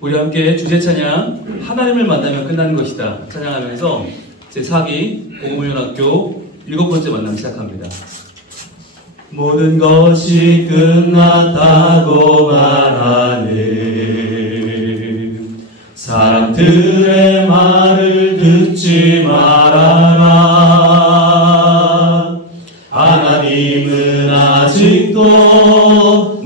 우리 함께 주제 찬양 하나님을 만나면 끝나는 것이다 찬양하면서 제4기 복음훈련학교 7번째 만남 시작합니다. 모든 것이 끝났다고 말하는 사람들의 말을 듣지 말아라. 하나님은 아직도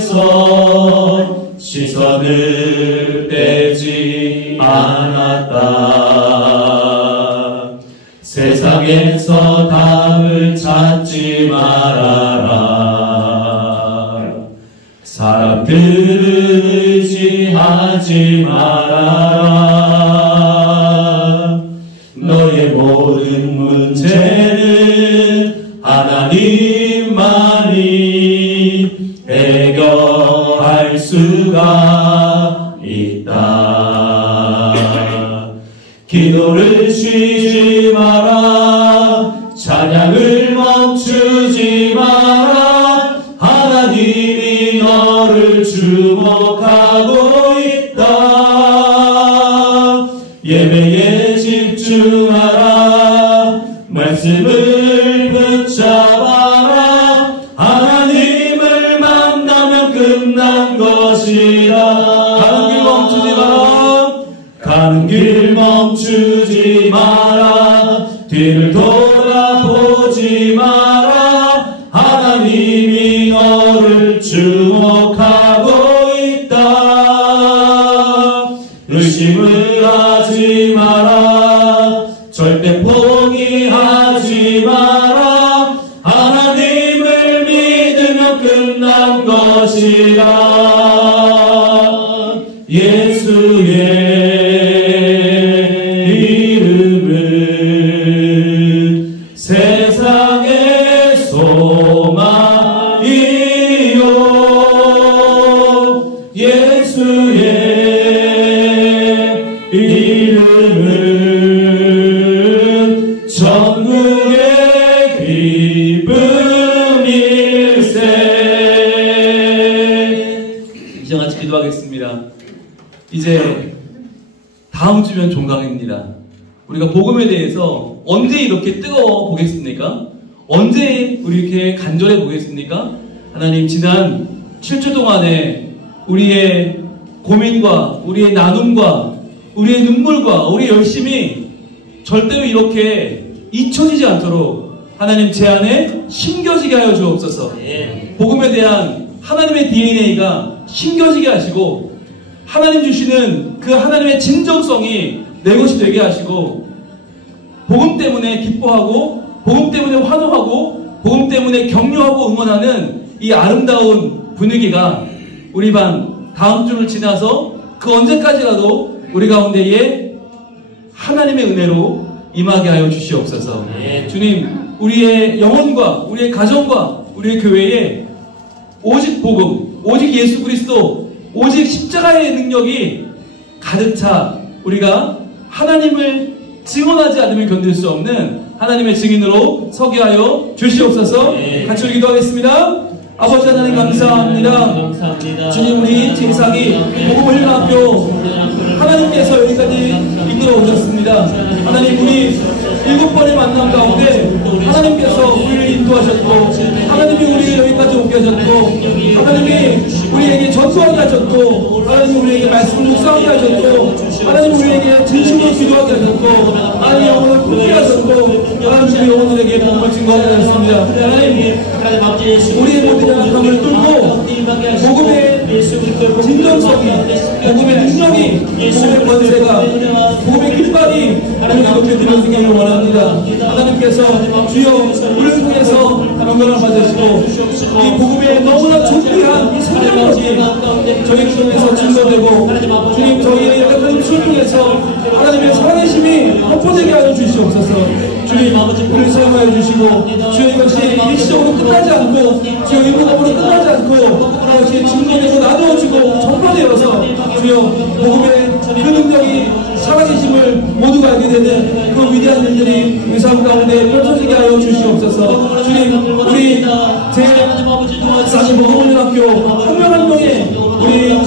너에게서 시선을 떼지 않았다. 세상에서 답을 찾지 말아라. 사람들을 의지하지 말아라. 너의 모든 문제는 하나님만이 해결할 수가 있다. 기도를 쉬지 마라. 찬양을 멈추지 마라. 하나님이 너를 주목하고 있다. 예배에 집중하라. 말씀을 붙잡아라. 하나님을 만나면 끝난 것이다. 가는 길 멈추지 마라. 뒤를 돌아보지 마라. 하나님이 너를 주목하고 있다. 의심을 하지 마라. 절대 포기하지 마라. 하나님을 믿으면 끝난 것이다. 예수의 이름은 세상의 소망이요. 예수의 이름은 천국의 기쁨일세. 이제 같이 기도하겠습니다. 이제 다음 주면 종강입니다. 우리가 복음에 대해서 언제 이렇게 뜨거워 보겠습니까? 언제 우리 이렇게 간절해 보겠습니까? 하나님, 지난 7주 동안에 우리의 고민과 우리의 나눔과 우리의 눈물과 우리의 열심이 절대로 이렇게 잊혀지지 않도록 하나님 제 안에 심겨지게 하여 주옵소서. 복음에 대한 하나님의 DNA가 심겨지게 하시고 하나님 주시는 그 하나님의 진정성이 내 것이 되게 하시고 복음 때문에 기뻐하고 복음 때문에 환호하고 복음 때문에 격려하고 응원하는 이 아름다운 분위기가 우리 반 다음 주를 지나서 그 언제까지라도 우리 가운데에 하나님의 은혜로 임하게 하여 주시옵소서. 주님, 우리의 영혼과 우리의 가정과 우리의 교회에 오직 복음, 오직 예수 그리스도, 오직 십자가의 능력이 가득 차 우리가 하나님을 증언하지 않으면 견딜 수 없는 하나님의 증인으로 서게 하여 주시옵소서. 같이 우리 기도하겠습니다. 아버지 하나님 감사합니다. 주님, 우리 제4기 복음훈련학교 하나님께서 여기까지 이끌어 오셨습니다. 하나님, 우리 7번의 만남 가운데 하나님께서 우리를 인도하셨고 하나님이 우리를 여기까지 오게 하셨고 하나님이 우리에게 전수하게 하셨고 하나님이 우리에게 말씀을 묵상하게 하셨고 하나님 우리에게 진심으로 기도하게 하셨고 하나님 영혼을 품게 하셨고 하나님 우리 영혼들에게 복음을 증거하게 하셨습니다. 하나님, 우리의 모든 약함을 뚫고 복음의 진정성이, 복음의 능력이, 복음의 권세가, 복음의 길발이 하나님 높여 드려지기를 원합니다. 하나님께서 주여 우리를 통해서 영광을 받으시고 이 복음의 너무나 존귀한 이 생명력이 저희를 통해서 증거되고 주님, 저희의 약한 춤을 통해서 하나님의 살아계심이 확보되게 하여 주시옵소서. 주님, 우리를 사용하여 주시고 주여 이것이 일시적으로 끝나지 않고 주여 일부감으로 끝나지 않고 이것이 증거되고 나누어지고 전파되어서 주여 복음의 그 능력이 살아계심을 모두가 알게 되는 그 위대한 일들이 우리 삶 가운데 펼쳐지게 하여 주시옵소서. 주님, 우리 제4기 복음훈련학교 한 명 한 명의 우리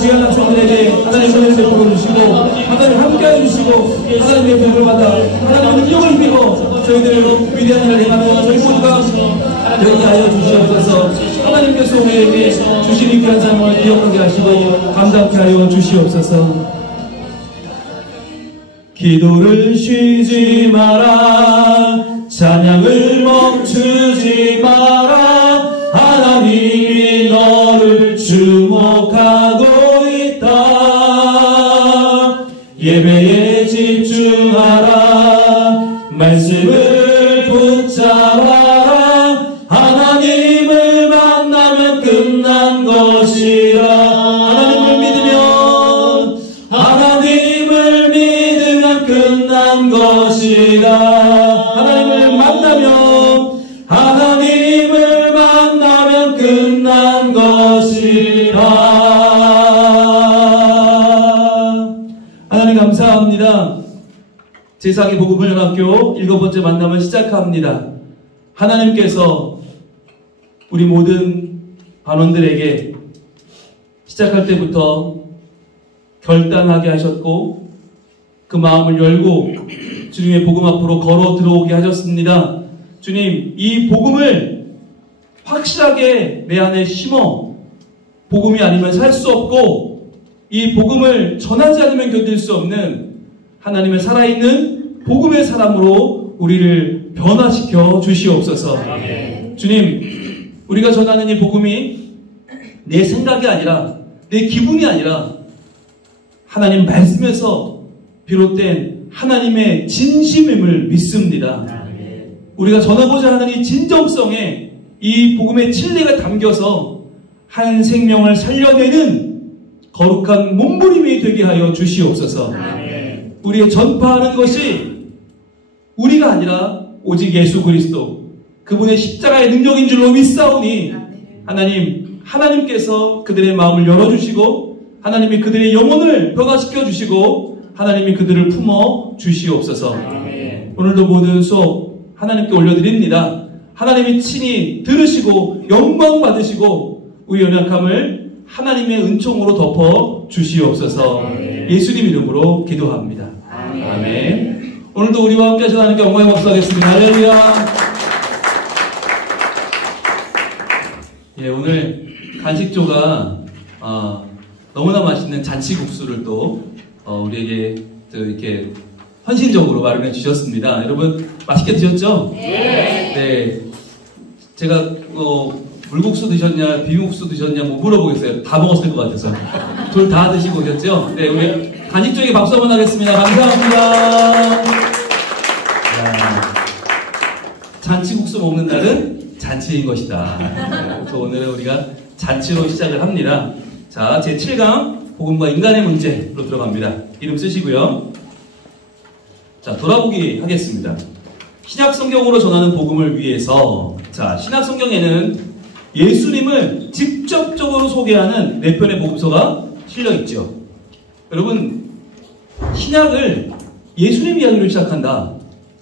베풀어 주시고 하나님 함께해 주시고 하나님의 복을 받아 하나님의 능력을 힘입어 저희들을 위대한 일을 행하며 저희 모두가 되게 하여 주시옵소서. 하나님께서 우리에게 주신 이 귀한 삶을 기억하게 하시고 감당케 하여 주시옵소서. 기도를 쉬지 마라, 찬양을 멈추지 마라. 하나님이 너를 주목하고 있다. 예배에 집중하라, 말씀을 붙잡아라. 하나님을 만나면 끝난 것이라. 하나님을 믿으면 끝난 것이라. 하나님을 만나면 끝난 것이라. 하나님 감사합니다. 제사기 복음훈련학교 7번째 만남을 시작합니다. 하나님께서 우리 모든 반원들에게 시작할 때부터 결단하게 하셨고 그 마음을 열고 주님의 복음 앞으로 걸어 들어오게 하셨습니다. 주님, 이 복음을 확실하게 내 안에 심어 복음이 아니면 살 수 없고 이 복음을 전하지 않으면 견딜 수 없는 하나님의 살아있는 복음의 사람으로 우리를 변화시켜 주시옵소서. 아멘. 주님, 우리가 전하는 이 복음이 내 생각이 아니라 내 기분이 아니라 하나님 말씀에서 비롯된 하나님의 진심임을 믿습니다. 아멘. 우리가 전하고자 하는 이 진정성에 이 복음의 진리가 담겨서 한 생명을 살려내는 거룩한 몸부림이 되게 하여 주시옵소서. 아멘. 우리의 전파하는 것이 우리가 아니라 오직 예수 그리스도 그분의 십자가의 능력인 줄로 믿사오니 하나님께서 그들의 마음을 열어주시고 하나님이 그들의 영혼을 변화시켜 주시고 하나님이 그들을 품어 주시옵소서. 아멘. 오늘도 모든 수업 하나님께 올려드립니다. 하나님이 친히 들으시고 영광 받으시고 우리 연약함을 하나님의 은총으로 덮어 주시옵소서. 아멘. 예수님 이름으로 기도합니다. 아멘. 아멘. 오늘도 우리와 함께 하신 하나님께 영광의 박수 하겠습니다. 할렐루야. 예, 오늘 간식조가 너무나 맛있는 잔치국수를 또 우리에게 이렇게 헌신적으로 마련해 주셨습니다. 여러분 맛있게 드셨죠? 네. 네. 제가 물국수 드셨냐, 비빔국수 드셨냐 뭐 물어보겠어요. 다 먹었을 것 같아서. 둘 다 드시고 오셨죠? 네, 우리 간식조에게 박수 한번 하겠습니다. 감사합니다. 잔치국수 먹는 날은 잔치인 것이다. 그래서 오늘은 우리가 잔치로 시작을 합니다. 자, 제7강 복음과 인간의 문제로 들어갑니다. 이름 쓰시고요. 자, 돌아보기 하겠습니다. 신약 성경으로 전하는 복음을 위해서 자, 신약 성경에는 예수님을 직접적으로 소개하는 4편의 복음서가 실려 있죠. 여러분, 신약을 예수님 이야기로 시작한다.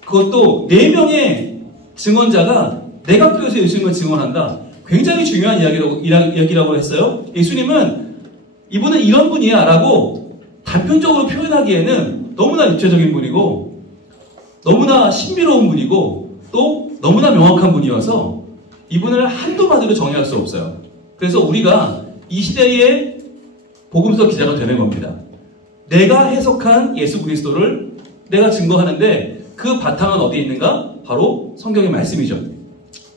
그것도 4명의 증언자가 내각교에서 예수님을 증언한다. 굉장히 중요한 이야기라고 했어요. 예수님은 이분은 이런 분이야 라고 단편적으로 표현하기에는 너무나 입체적인 분이고 너무나 신비로운 분이고 또 너무나 명확한 분이어서 이분을 한두 마디로 정의할 수 없어요. 그래서 우리가 이 시대의 복음서 기자가 되는 겁니다. 내가 해석한 예수 그리스도를 내가 증거하는데 그 바탕은 어디에 있는가? 바로 성경의 말씀이죠.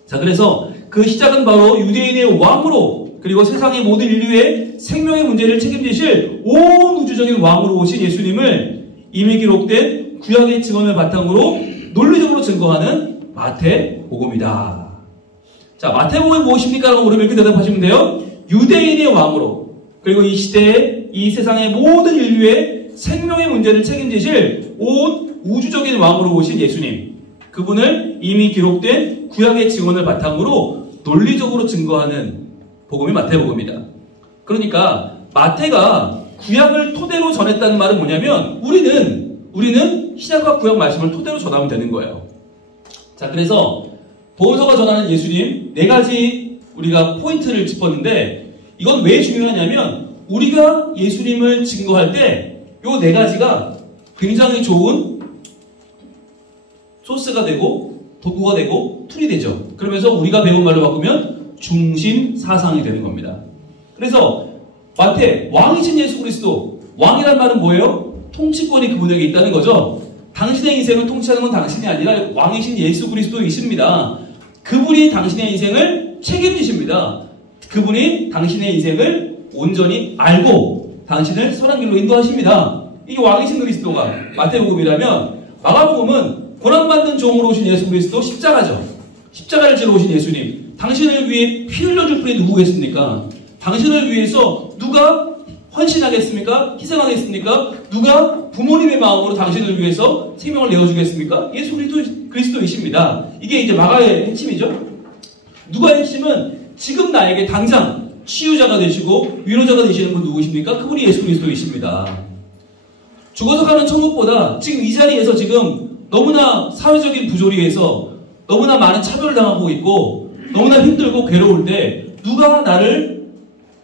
자, 그래서 그 시작은 바로 유대인의 왕으로 그리고 세상의 모든 인류의 생명의 문제를 책임지실 온 우주적인 왕으로 오신 예수님을 이미 기록된 구약의 증언을 바탕으로 논리적으로 증거하는 마태복음이다. 자, 마태복음이 무엇입니까? 라고 물으면 이렇게 대답하시면 돼요. 유대인의 왕으로 그리고 이 시대에 이 세상의 모든 인류의 생명의 문제를 책임지실 온 우주적인 왕으로 오신 예수님, 그분을 이미 기록된 구약의 증언을 바탕으로 논리적으로 증거하는 복음이 마태복음이다. 그러니까 마태가 구약을 토대로 전했다는 말은 뭐냐면 우리는 신약과 구약 말씀을 토대로 전하면 되는 거예요. 자, 그래서 복음서가 전하는 예수님 4가지 우리가 포인트를 짚었는데 이건 왜 중요하냐면 우리가 예수님을 증거할 때 요 네 가지가 굉장히 좋은 소스가 되고 도구가 되고 툴이 되죠. 그러면서 우리가 배운 말로 바꾸면 중심 사상이 되는 겁니다. 그래서 마태 왕이신 예수 그리스도, 왕이란 말은 뭐예요? 통치권이 그분에게 있다는 거죠. 당신의 인생을 통치하는 건 당신이 아니라 왕이신 예수 그리스도이십니다. 그분이 당신의 인생을 책임지십니다. 그분이 당신의 인생을 온전히 알고 당신을 선한 길로 인도하십니다. 이게 왕이신 그리스도가 마태복음이라면, 마가복음은 고난받는 종으로 오신 예수 그리스도, 십자가죠. 십자가를 지러 오신 예수님, 당신을 위해 피 흘려줄 분이 누구겠습니까? 당신을 위해서 누가 헌신하겠습니까? 희생하겠습니까? 누가 부모님의 마음으로 당신을 위해서 생명을 내어주겠습니까? 예수 그리스도이십니다. 이게 이제 마가의 핵심이죠. 누가의 핵심은 지금 나에게 당장 치유자가 되시고 위로자가 되시는 분 누구십니까? 그분이 예수 그리스도이십니다. 죽어서 가는 천국보다 지금 이 자리에서 지금 너무나 사회적인 부조리에서 너무나 많은 차별을 당하고 있고 너무나 힘들고 괴로울 때 누가 나를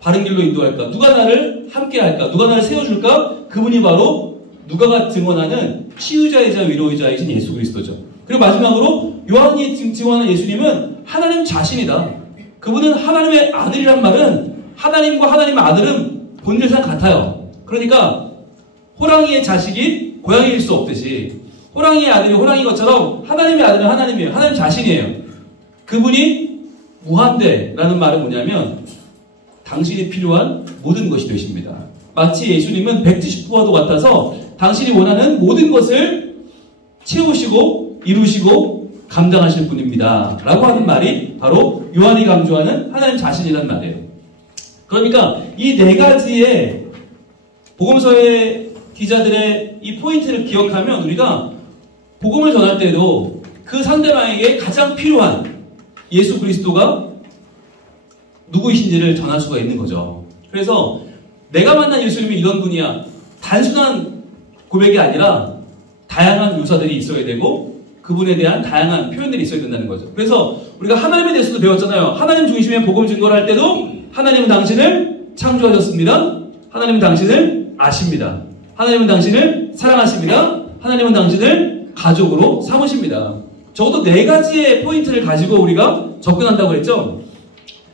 바른 길로 인도할까? 누가 나를 함께할까? 누가 나를 세워줄까? 그분이 바로 누가가 증언하는 치유자이자 위로자이신 예수 그리스도죠. 그리고 마지막으로 요한이 증언하는 예수님은 하나님 자신이다. 그분은 하나님의 아들이란 말은 하나님과 하나님의 아들은 본질상 같아요. 그러니까 호랑이의 자식이 고양이일 수 없듯이 호랑이의 아들이 호랑이 것처럼 하나님의 아들은 하나님이에요. 하나님 자신이에요. 그분이 무한대라는 말은 뭐냐면 당신이 필요한 모든 것이 되십니다. 마치 예수님은 170%와도 같아서 당신이 원하는 모든 것을 채우시고 이루시고 감당하실 분입니다. 라고 하는 말이 바로 요한이 강조하는 하나님 자신이란 말이에요. 그러니까 이 네 가지의 복음서의 기자들의 이 포인트를 기억하면 우리가 복음을 전할 때도 그 상대방에게 가장 필요한 예수 그리스도가 누구이신지를 전할 수가 있는 거죠. 그래서 내가 만난 예수님이 이런 분이야. 단순한 고백이 아니라 다양한 묘사들이 있어야 되고 그분에 대한 다양한 표현들이 있어야 된다는 거죠. 그래서 우리가 하나님에 대해서도 배웠잖아요. 하나님 중심의 복음 증거를 할 때도 하나님은 당신을 창조하셨습니다. 하나님은 당신을 아십니다. 하나님은 당신을 사랑하십니다. 하나님은 당신을 가족으로 삼으십니다. 적어도 네 가지의 포인트를 가지고 우리가 접근한다고 했죠.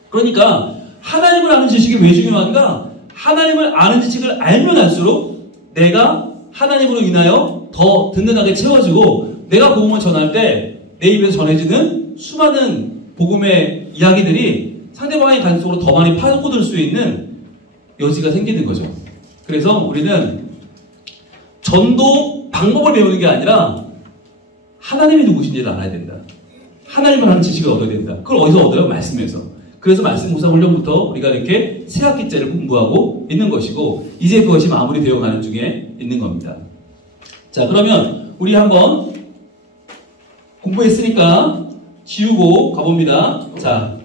그러니까 하나님을 아는 지식이 왜 중요한가? 하나님을 아는 지식을 알면 알수록 내가 하나님으로 인하여 더 든든하게 채워지고 내가 복음을 전할 때 내 입에서 전해지는 수많은 복음의 이야기들이 상대방의 가슴 속으로 더 많이 파고들 수 있는 여지가 생기는 거죠. 그래서 우리는 전도 방법을 배우는 게 아니라 하나님이 누구신지를 알아야 된다. 하나님을 아는 지식을 얻어야 된다. 그걸 어디서 얻어요? 말씀에서. 그래서 말씀 묵상 훈련부터 우리가 이렇게 새 학기째를 공부하고 있는 것이고 이제 그것이 마무리되어 가는 중에 있는 겁니다. 자, 그러면 우리 한번 공부했으니까 지우고 가봅니다. 자,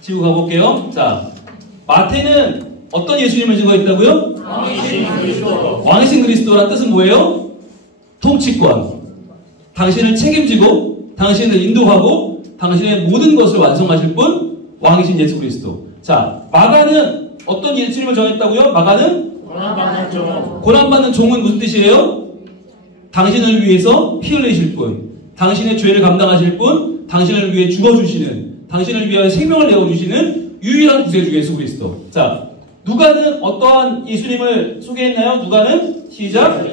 지우고 가볼게요. 자, 마태는 어떤 예수님을 증거했다고요? 왕이신 그리스도란 뜻은 뭐예요? 통치권. 당신을 책임지고 당신을 인도하고 당신의 모든 것을 완성하실 분 왕이신 예수 그리스도. 자, 마가는 어떤 예수님을 전했다고요? 마가는 고난받는 종은 무슨 뜻이에요? 당신을 위해서 피 흘리실 분, 당신의 죄를 감당하실 분, 당신을 위해 죽어주시는, 당신을 위하여 생명을 내어주시는 유일한 구세주 예수 그리스도. 자, 누가는 어떠한 예수님을 소개했나요? 누가는 시작.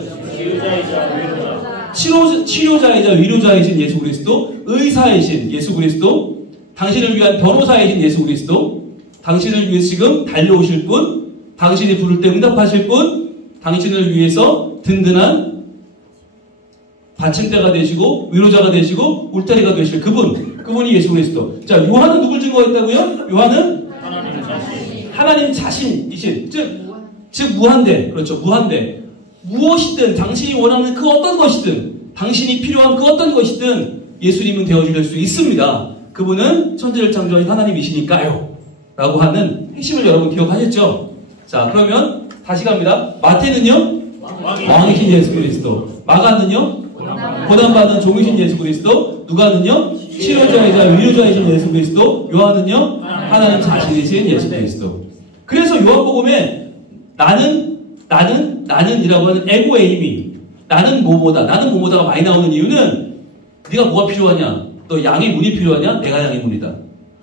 치료자이자 위로자이신 예수 그리스도, 의사이신 예수 그리스도, 당신을 위한 변호사이신 예수 그리스도, 당신을 위해 지금 달려오실 분, 당신이 부를 때 응답하실 분, 당신을 위해서 든든한 받침대가 되시고 위로자가 되시고 울타리가 되실 그분이 예수 그리스도. 자, 요한은 누굴 증거했다고요? 요한은 하나님 자신이신, 즉 무한대. 그렇죠, 무한대. 무엇이든 당신이 원하는 그 어떤 것이든 당신이 필요한 그 어떤 것이든 예수님은 되어줄 수 있습니다. 그분은 천지를 창조하신 하나님이시니까요 라고 하는 핵심을 여러분 기억하셨죠? 자, 그러면 다시 갑니다. 마태는요? 왕이신 예수 그리스도. 마가는요? 고난받는 종이신 예수 그리스도. 누가는요? 치료자이자 위로자이신 예수 그리스도. 요한은요? 하나님 자신이신 예수 그리스도. 그래서 요한복음에 나는 나는이라고 하는 에고 에이미, 나는 뭐뭐다가 많이 나오는 이유는 네가 뭐가 필요하냐? 너 양의 문이 필요하냐? 내가 양의 문이다.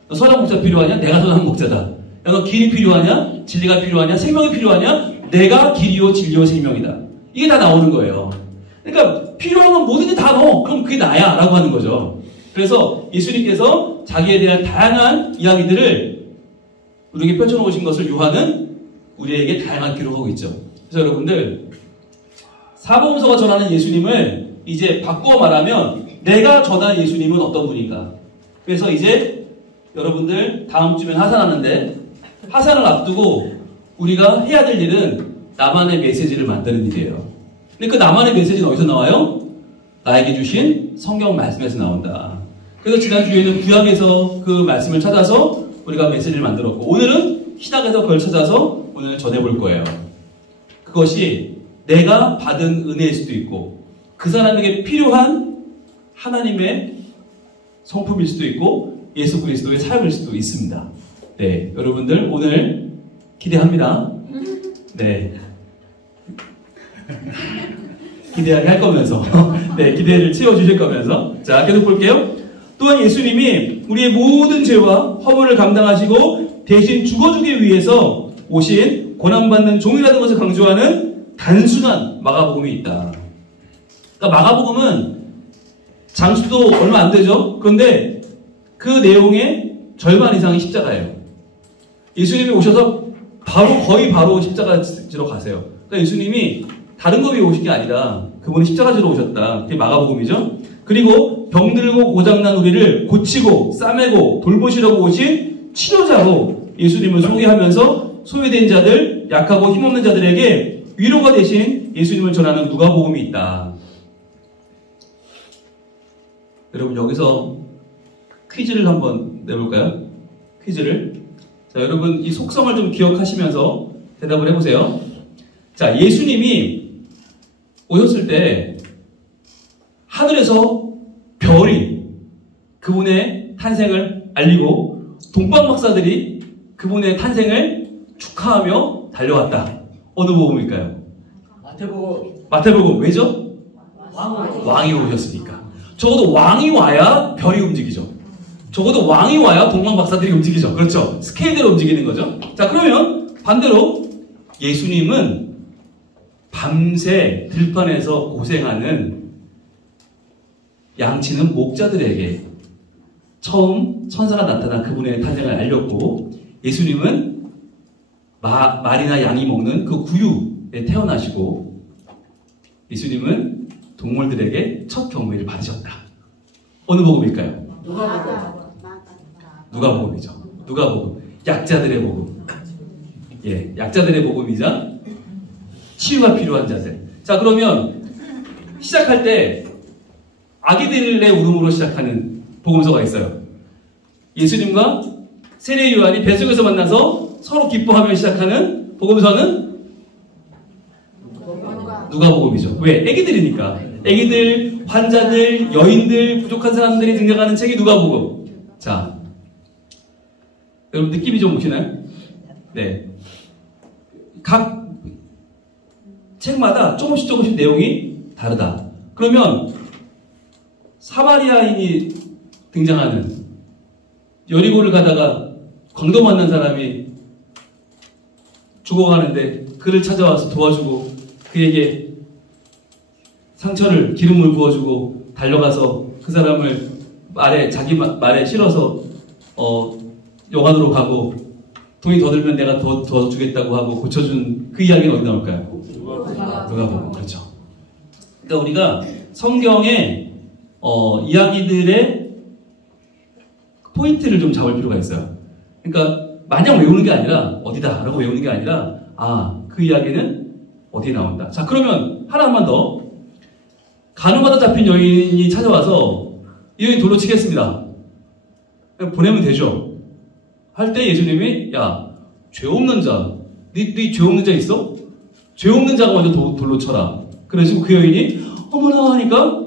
너 선한 목자 필요하냐? 내가 선한 목자다. 야, 너 길이 필요하냐? 진리가 필요하냐? 생명이 필요하냐? 내가 길이요 진리요 생명이다. 이게 다 나오는 거예요. 그러니까 필요한 건 뭐든지 다 넣어. 그럼 그게 나야 라고 하는 거죠. 그래서 예수님께서 자기에 대한 다양한 이야기들을 우리에게 펼쳐놓으신 것을 요한은 우리에게 다양하게 기록하고 있죠. 그래서 여러분들 사복음서가 전하는 예수님을 이제 바꾸어 말하면 내가 전하는 예수님은 어떤 분인가. 그래서 이제 여러분들 다음 주면 하산하는데 하산을 앞두고 우리가 해야 될 일은 나만의 메시지를 만드는 일이에요. 근데 그 나만의 메시지는 어디서 나와요? 나에게 주신 성경 말씀에서 나온다. 그래서 지난주에는 구약에서 그 말씀을 찾아서 우리가 메시지를 만들었고 오늘은 신약에서 그걸 찾아서 오늘 전해볼 거예요. 그것이 내가 받은 은혜일 수도 있고 그 사람에게 필요한 하나님의 성품일 수도 있고 예수 그리스도의 사역일 수도 있습니다. 네, 여러분들 오늘 기대합니다. 네. 기대하게 할 거면서 네, 기대를 채워주실 거면서 자, 계속 볼게요. 또한 예수님이 우리의 모든 죄와 허물을 감당하시고 대신 죽어주기 위해서 오신 고난받는 종이라는 것을 강조하는 단순한 마가복음이 있다. 그러니까 마가복음은 장수도 얼마 안 되죠. 그런데 그 내용의 절반 이상이 십자가예요. 예수님이 오셔서 거의 바로 십자가 지러 가세요. 그러니까 예수님이 다른 거 위에 오신 게 아니라 그분이 십자가 지러 오셨다. 그게 마가복음이죠. 그리고 병들고 고장난 우리를 고치고 싸매고 돌보시려고 오신 치료자로 예수님을 소개하면서 소외된 자들, 약하고 힘없는 자들에게 위로가 되신 예수님을 전하는 누가복음이 있다. 여러분 여기서 퀴즈를 한번 내볼까요? 퀴즈를. 자, 여러분 이 속성을 좀 기억하시면서 대답을 해보세요. 자, 예수님이 오셨을 때 하늘에서 별이 그분의 탄생을 알리고 동방 박사들이 그분의 탄생을 축하하며 달려왔다. 어느 복음일까요? 마태복음. 왜죠? 왕이 오셨으니까. 적어도 왕이 와야 별이 움직이죠. 적어도 왕이 와야 동방 박사들이 움직이죠. 그렇죠? 스케일대로 움직이는 거죠. 자, 그러면 반대로 예수님은 밤새 들판에서 고생하는 양치는 목자들에게 처음 천사가 나타나 그분의 탄생을 알렸고 예수님은 말이나 양이 먹는 그 구유에 태어나시고 예수님은 동물들에게 첫 경배를 받으셨다. 어느 복음일까요? 누가복음이죠. 누가복음. 약자들의 복음. 예, 약자들의 복음이자 치유가 필요한 자들. 자, 그러면 시작할 때 아기들의 울음으로 시작하는 복음서가 있어요. 예수님과 세례 요한이 뱃속에서 만나서 서로 기뻐하며 시작하는 복음서는 누가복음이죠. 왜? 아기들이니까. 아기들, 환자들, 여인들, 부족한 사람들이 등장하는 책이 누가복음. 자, 여러분 느낌이 좀 오시나요? 네. 각 책마다 조금씩 내용이 다르다. 그러면 사마리아인이 등장하는 여리고를 가다가 광도 만난 사람이 죽어가는데 그를 찾아와서 도와주고 그에게 상처를 기름을 부어주고 달려가서 그 사람을 자기 말에 실어서 영안으로 가고 돈이 더 들면 내가 더 주겠다고 하고 고쳐준 그 이야기는 어디 나올까요? 누가복음. 그렇죠. 그러니까 우리가 성경의 이야기들의 포인트를 좀 잡을 필요가 있어요. 그러니까 마냥 외우는 게 아니라 어디다 라고 외우는 게 아니라 그 이야기는 어디에 나온다. 자, 그러면 하나만 더. 간호받아 잡힌 여인이 찾아와서 이 여인 돌로 치겠습니다. 그냥 보내면 되죠. 할 때 예수님이 죄 없는 자, 네 죄 없는 자 있어? 죄 없는 자가 먼저 돌로 쳐라. 그러시고 그 여인이 어머나 하니까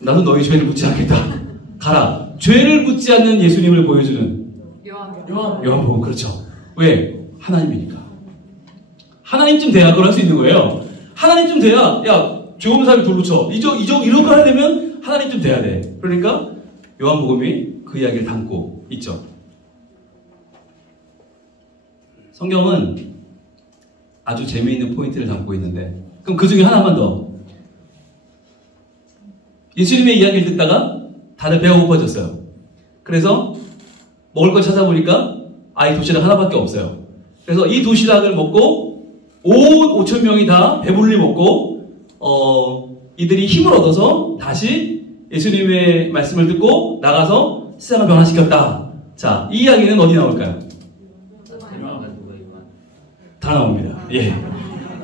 나도 너희 죄를 묻지 않겠다. 가라. 죄를 묻지 않는 예수님을 보여주는 요한복음. 그렇죠. 왜? 하나님이니까. 하나님쯤 돼야 그걸 할 수 있는 거예요. 하나님쯤 돼야, 야, 죄 없는 사람이 돌로 쳐. 이런 걸 하려면 하나님쯤 돼야 돼. 그러니까 요한복음이 그 이야기를 담고 있죠. 성경은 아주 재미있는 포인트를 담고 있는데, 그럼 그 중에 하나만 더. 예수님의 이야기를 듣다가 다들 배가 고파졌어요. 그래서 먹을 걸 찾아보니까 이 도시락 하나밖에 없어요. 그래서 이 도시락을 먹고 온 5천 명이 다 배불리 먹고 이들이 힘을 얻어서 다시 예수님의 말씀을 듣고 나가서 세상을 변화시켰다. 자, 이 이야기는 어디 나올까요? 다 나옵니다. 예.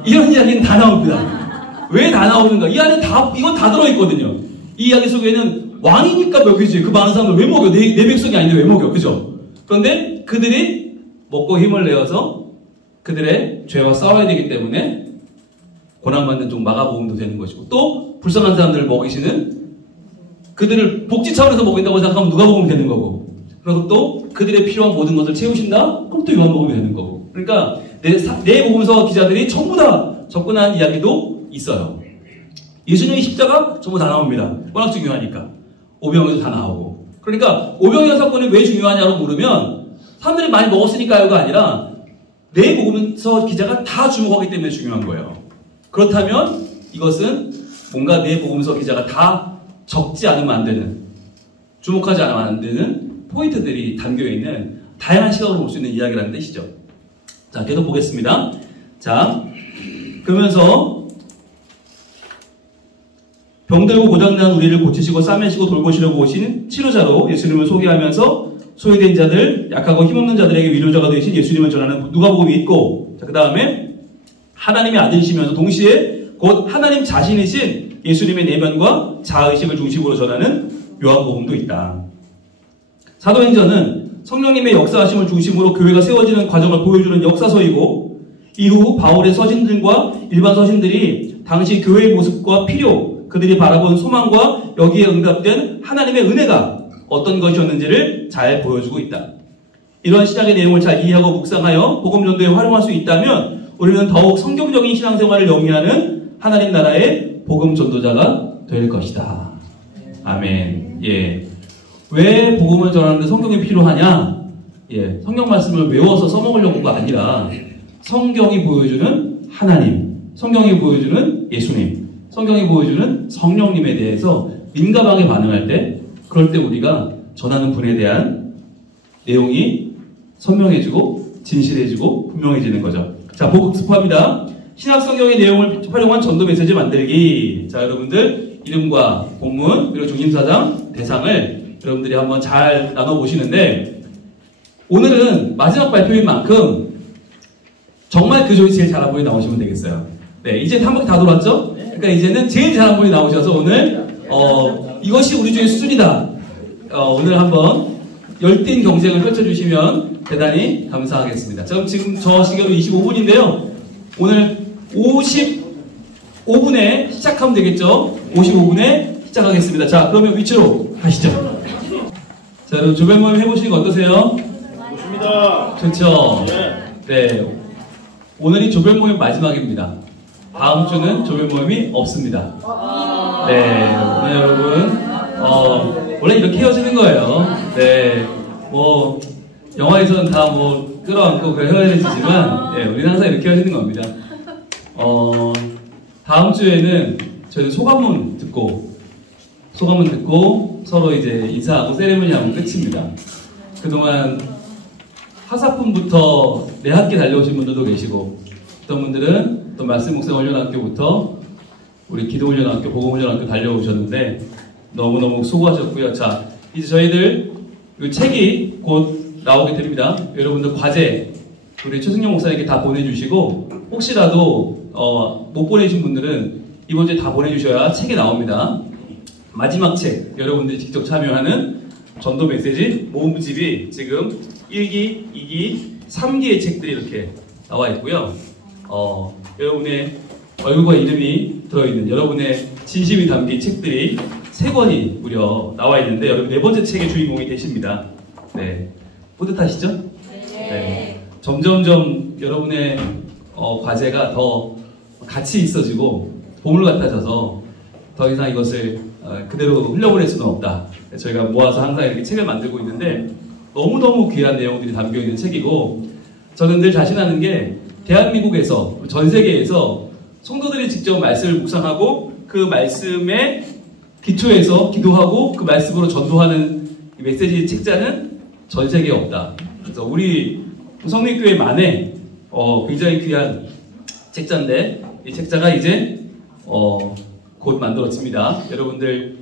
이런 이야기는 다 나옵니다. 왜 다 나오는가? 이 안에 이건 다 들어있거든요. 이 이야기 속에는 왕이니까 먹이지. 그 많은 사람들 왜 먹여? 내 백성이 아닌데 왜 먹여? 그죠? 그런데 그들이 먹고 힘을 내어서 그들의 죄와 싸워야 되기 때문에 고난받는 종 마가복음도 되는 것이고, 또 불쌍한 사람들을 먹이시는, 그들을 복지 차원에서 먹인다고 생각하면 누가복음이 되는 거고, 그리고 또 그들의 필요한 모든 것을 채우신다? 그럼 또 요한복음이 되는 거고. 그러니까 네 복음서 기자들이 전부 다 접근한 이야기도 있어요. 예수님의 십자가 전부 다 나옵니다. 워낙 중요하니까. 오병이어도 다 나오고. 그러니까 오병이어 사건이 왜 중요하냐고 물으면 사람들이 많이 먹었으니까요가 아니라 네 복음서 기자가 다 주목하기 때문에 중요한 거예요. 그렇다면 이것은 뭔가 네 복음서 기자가 다 적지 않으면 안 되는, 주목하지 않으면 안 되는 포인트들이 담겨있는 다양한 시각으로 볼 수 있는 이야기라는 뜻이죠. 자, 계속 보겠습니다. 자, 그러면서 병들고 고장난 우리를 고치시고 싸매시고 돌보시려고 오신 치료자로 예수님을 소개하면서 소외된 자들, 약하고 힘없는 자들에게 위로자가 되신 예수님을 전하는 누가복음이 있고, 자, 그 다음에 하나님의 아들이시면서 동시에 곧 하나님 자신이신 예수님의 내면과 자아의식을 중심으로 전하는 요한복음도 있다. 사도행전은 성령님의 역사하심을 중심으로 교회가 세워지는 과정을 보여주는 역사서이고, 이후 바울의 서신들과 일반 서신들이 당시 교회의 모습과 필요, 그들이 바라본 소망과 여기에 응답된 하나님의 은혜가 어떤 것이었는지를 잘 보여주고 있다. 이런 신약의 내용을 잘 이해하고 묵상하여 복음 전도에 활용할 수 있다면 우리는 더욱 성경적인 신앙생활을 영위하는 하나님 나라의 복음 전도자가 될 것이다. 아멘. 예. 왜 복음을 전하는데 성경이 필요하냐? 예. 성경 말씀을 외워서 써먹으려고가 아니라 성경이 보여주는 하나님, 성경이 보여주는 예수님, 성경이 보여주는 성령님에 대해서 민감하게 반응할 때, 그럴 때 우리가 전하는 분에 대한 내용이 선명해지고 진실해지고 분명해지는 거죠. 자, 복습합니다. 신약 성경의 내용을 활용한 전도 메시지 만들기. 자, 여러분들 이름과 본문 그리고 중심사상 대상을 여러분들이 한번 잘 나눠보시는데, 오늘은 마지막 발표인 만큼 정말 그 중에 제일 잘한 분이 나오시면 되겠어요. 네, 이제 한 바퀴 다 돌았죠? 그러니까 이제는 제일 잘한 분이 나오셔서 오늘 이것이 우리 중에 수준이다. 오늘 한번 열띤 경쟁을 펼쳐주시면 대단히 감사하겠습니다. 지금 저 시계로 25분인데요. 오늘 55분에 시작하면 되겠죠? 55분에 시작하겠습니다. 자, 그러면 위치로 가시죠. 자, 여러분 조별 모임 해보시는 거 어떠세요? 좋습니다. 좋죠? 네. 오늘이 조별 모임 마지막입니다. 다음 주는 조별 모임이 없습니다. 네. 오늘 여러분, 원래 이렇게 헤어지는 거예요. 네. 뭐, 영화에서는 다 뭐, 끌어안고 그래 헤어지지만, 네. 우리는 항상 이렇게 헤어지는 겁니다. 다음 주에는 저희는 소감문 듣고 서로 이제 인사하고 세레머니 하면 끝입니다. 그동안 하사품부터 내 학기 달려오신 분들도 계시고, 어떤 분들은 또 말씀묵상훈련학교부터 우리 기도훈련학교, 복음훈련학교 달려오셨는데 너무너무 수고하셨고요. 자, 이제 저희들 이 책이 곧 나오게 됩니다. 여러분들 과제 우리 최승용 목사님께 다 보내주시고, 혹시라도 못 보내주신 분들은 이번 주에 다 보내주셔야 책이 나옵니다. 마지막 책, 여러분들이 직접 참여하는 전도 메시지 모음집이 지금 1기, 2기, 3기의 책들이 이렇게 나와 있고요. 여러분의 얼굴과 이름이 들어있는, 여러분의 진심이 담긴 책들이 3권이 무려 나와 있는데, 여러분 4번째 책의 주인공이 되십니다. 네. 뿌듯하시죠? 네. 점점점 여러분의 과제가 더 가치 있어지고 보물 같아져서 더 이상 이것을 그대로 흘려보낼 수는 없다. 저희가 모아서 항상 이렇게 책을 만들고 있는데 너무너무 귀한 내용들이 담겨있는 책이고, 저는 늘 자신하는 게 대한민국에서, 전 세계에서 성도들이 직접 말씀을 묵상하고 그 말씀에 기초해서 기도하고 그 말씀으로 전도하는 메시지 책자는 전 세계에 없다. 그래서 우리 성민교회만의 굉장히 귀한 책자인데, 이 책자가 이제 곧 만들어집니다. 여러분들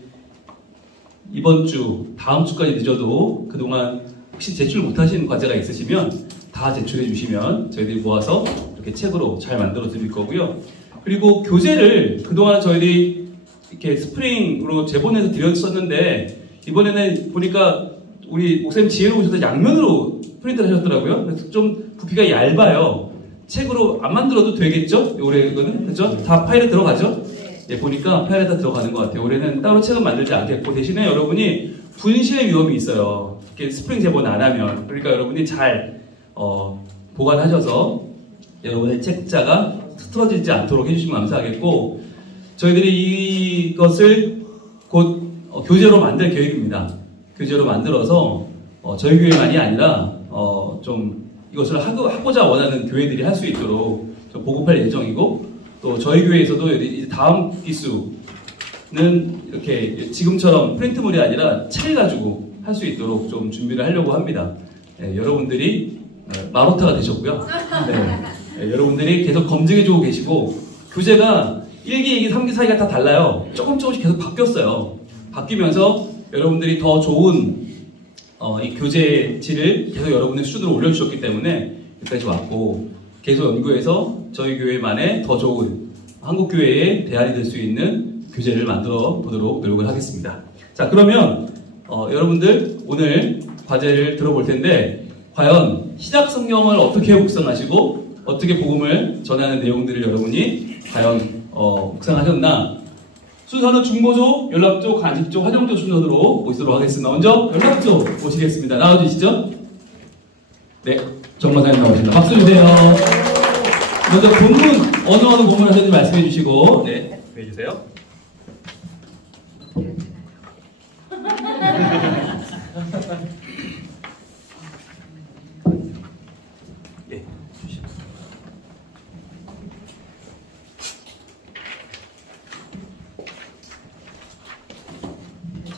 이번 주, 다음 주까지 늦어도 그동안 혹시 제출 못하신 과제가 있으시면 다 제출해 주시면 저희들이 모아서 이렇게 책으로 잘 만들어 드릴 거고요. 그리고 교재를 그동안 저희들이 이렇게 스프링으로 제본해서 드렸었는데, 이번에는 보니까 우리 목사님 지혜로우셔서 양면으로 프린트를 하셨더라고요. 그래서 좀 부피가 얇아요. 책으로 안 만들어도 되겠죠? 올해 이거는? 그죠? 다 파일에 들어가죠? 예, 보니까 파일에 다 들어가는 것 같아요. 올해는 따로 책은 만들지 않겠고, 대신에 여러분이 분실의 위험이 있어요. 이렇게 스프링 제본 안 하면. 그러니까 여러분이 잘 보관하셔서 여러분의 책자가 틀어지지 않도록 해주시면 감사하겠고, 저희들이 이것을 곧 교재로 만들 계획입니다. 교재로 만들어서 저희 교회만이 아니라 좀 이것을 하고자 원하는 교회들이 할 수 있도록 좀 보급할 예정이고, 또 저희 교회에서도 이제 다음 기수는 이렇게 지금처럼 프린트물이 아니라 책 가지고 할 수 있도록 좀 준비를 하려고 합니다. 네, 여러분들이 마로타가 되셨고요. 네, 여러분들이 계속 검증해주고 계시고, 교재가 1기, 2기, 3기, 4기가 다 달라요. 조금씩 계속 바뀌었어요. 바뀌면서 여러분들이 더 좋은 이 교재 질을 계속 여러분의 수준으로 올려주셨기 때문에 여기까지 왔고, 계속 연구해서 저희 교회만의 더 좋은 한국교회의 대안이 될 수 있는 교재를 만들어 보도록 노력을 하겠습니다. 자, 그러면 여러분들 오늘 과제를 들어볼 텐데, 과연 신약 성경을 어떻게 묵상하시고 어떻게 복음을 전하는 내용들을 여러분이 과연 묵상하셨나? 순서는 중보조, 연락조, 간식조, 화정조 순서로 모시도록 하겠습니다. 먼저 연락조 모시겠습니다. 나와주시죠. 네, 정마사님 나오십니다. 박수 주세요. 먼저 본문, 어느 본문 하셨는지 말씀해 주시고, 네, 해주세요. 예, 주시죠.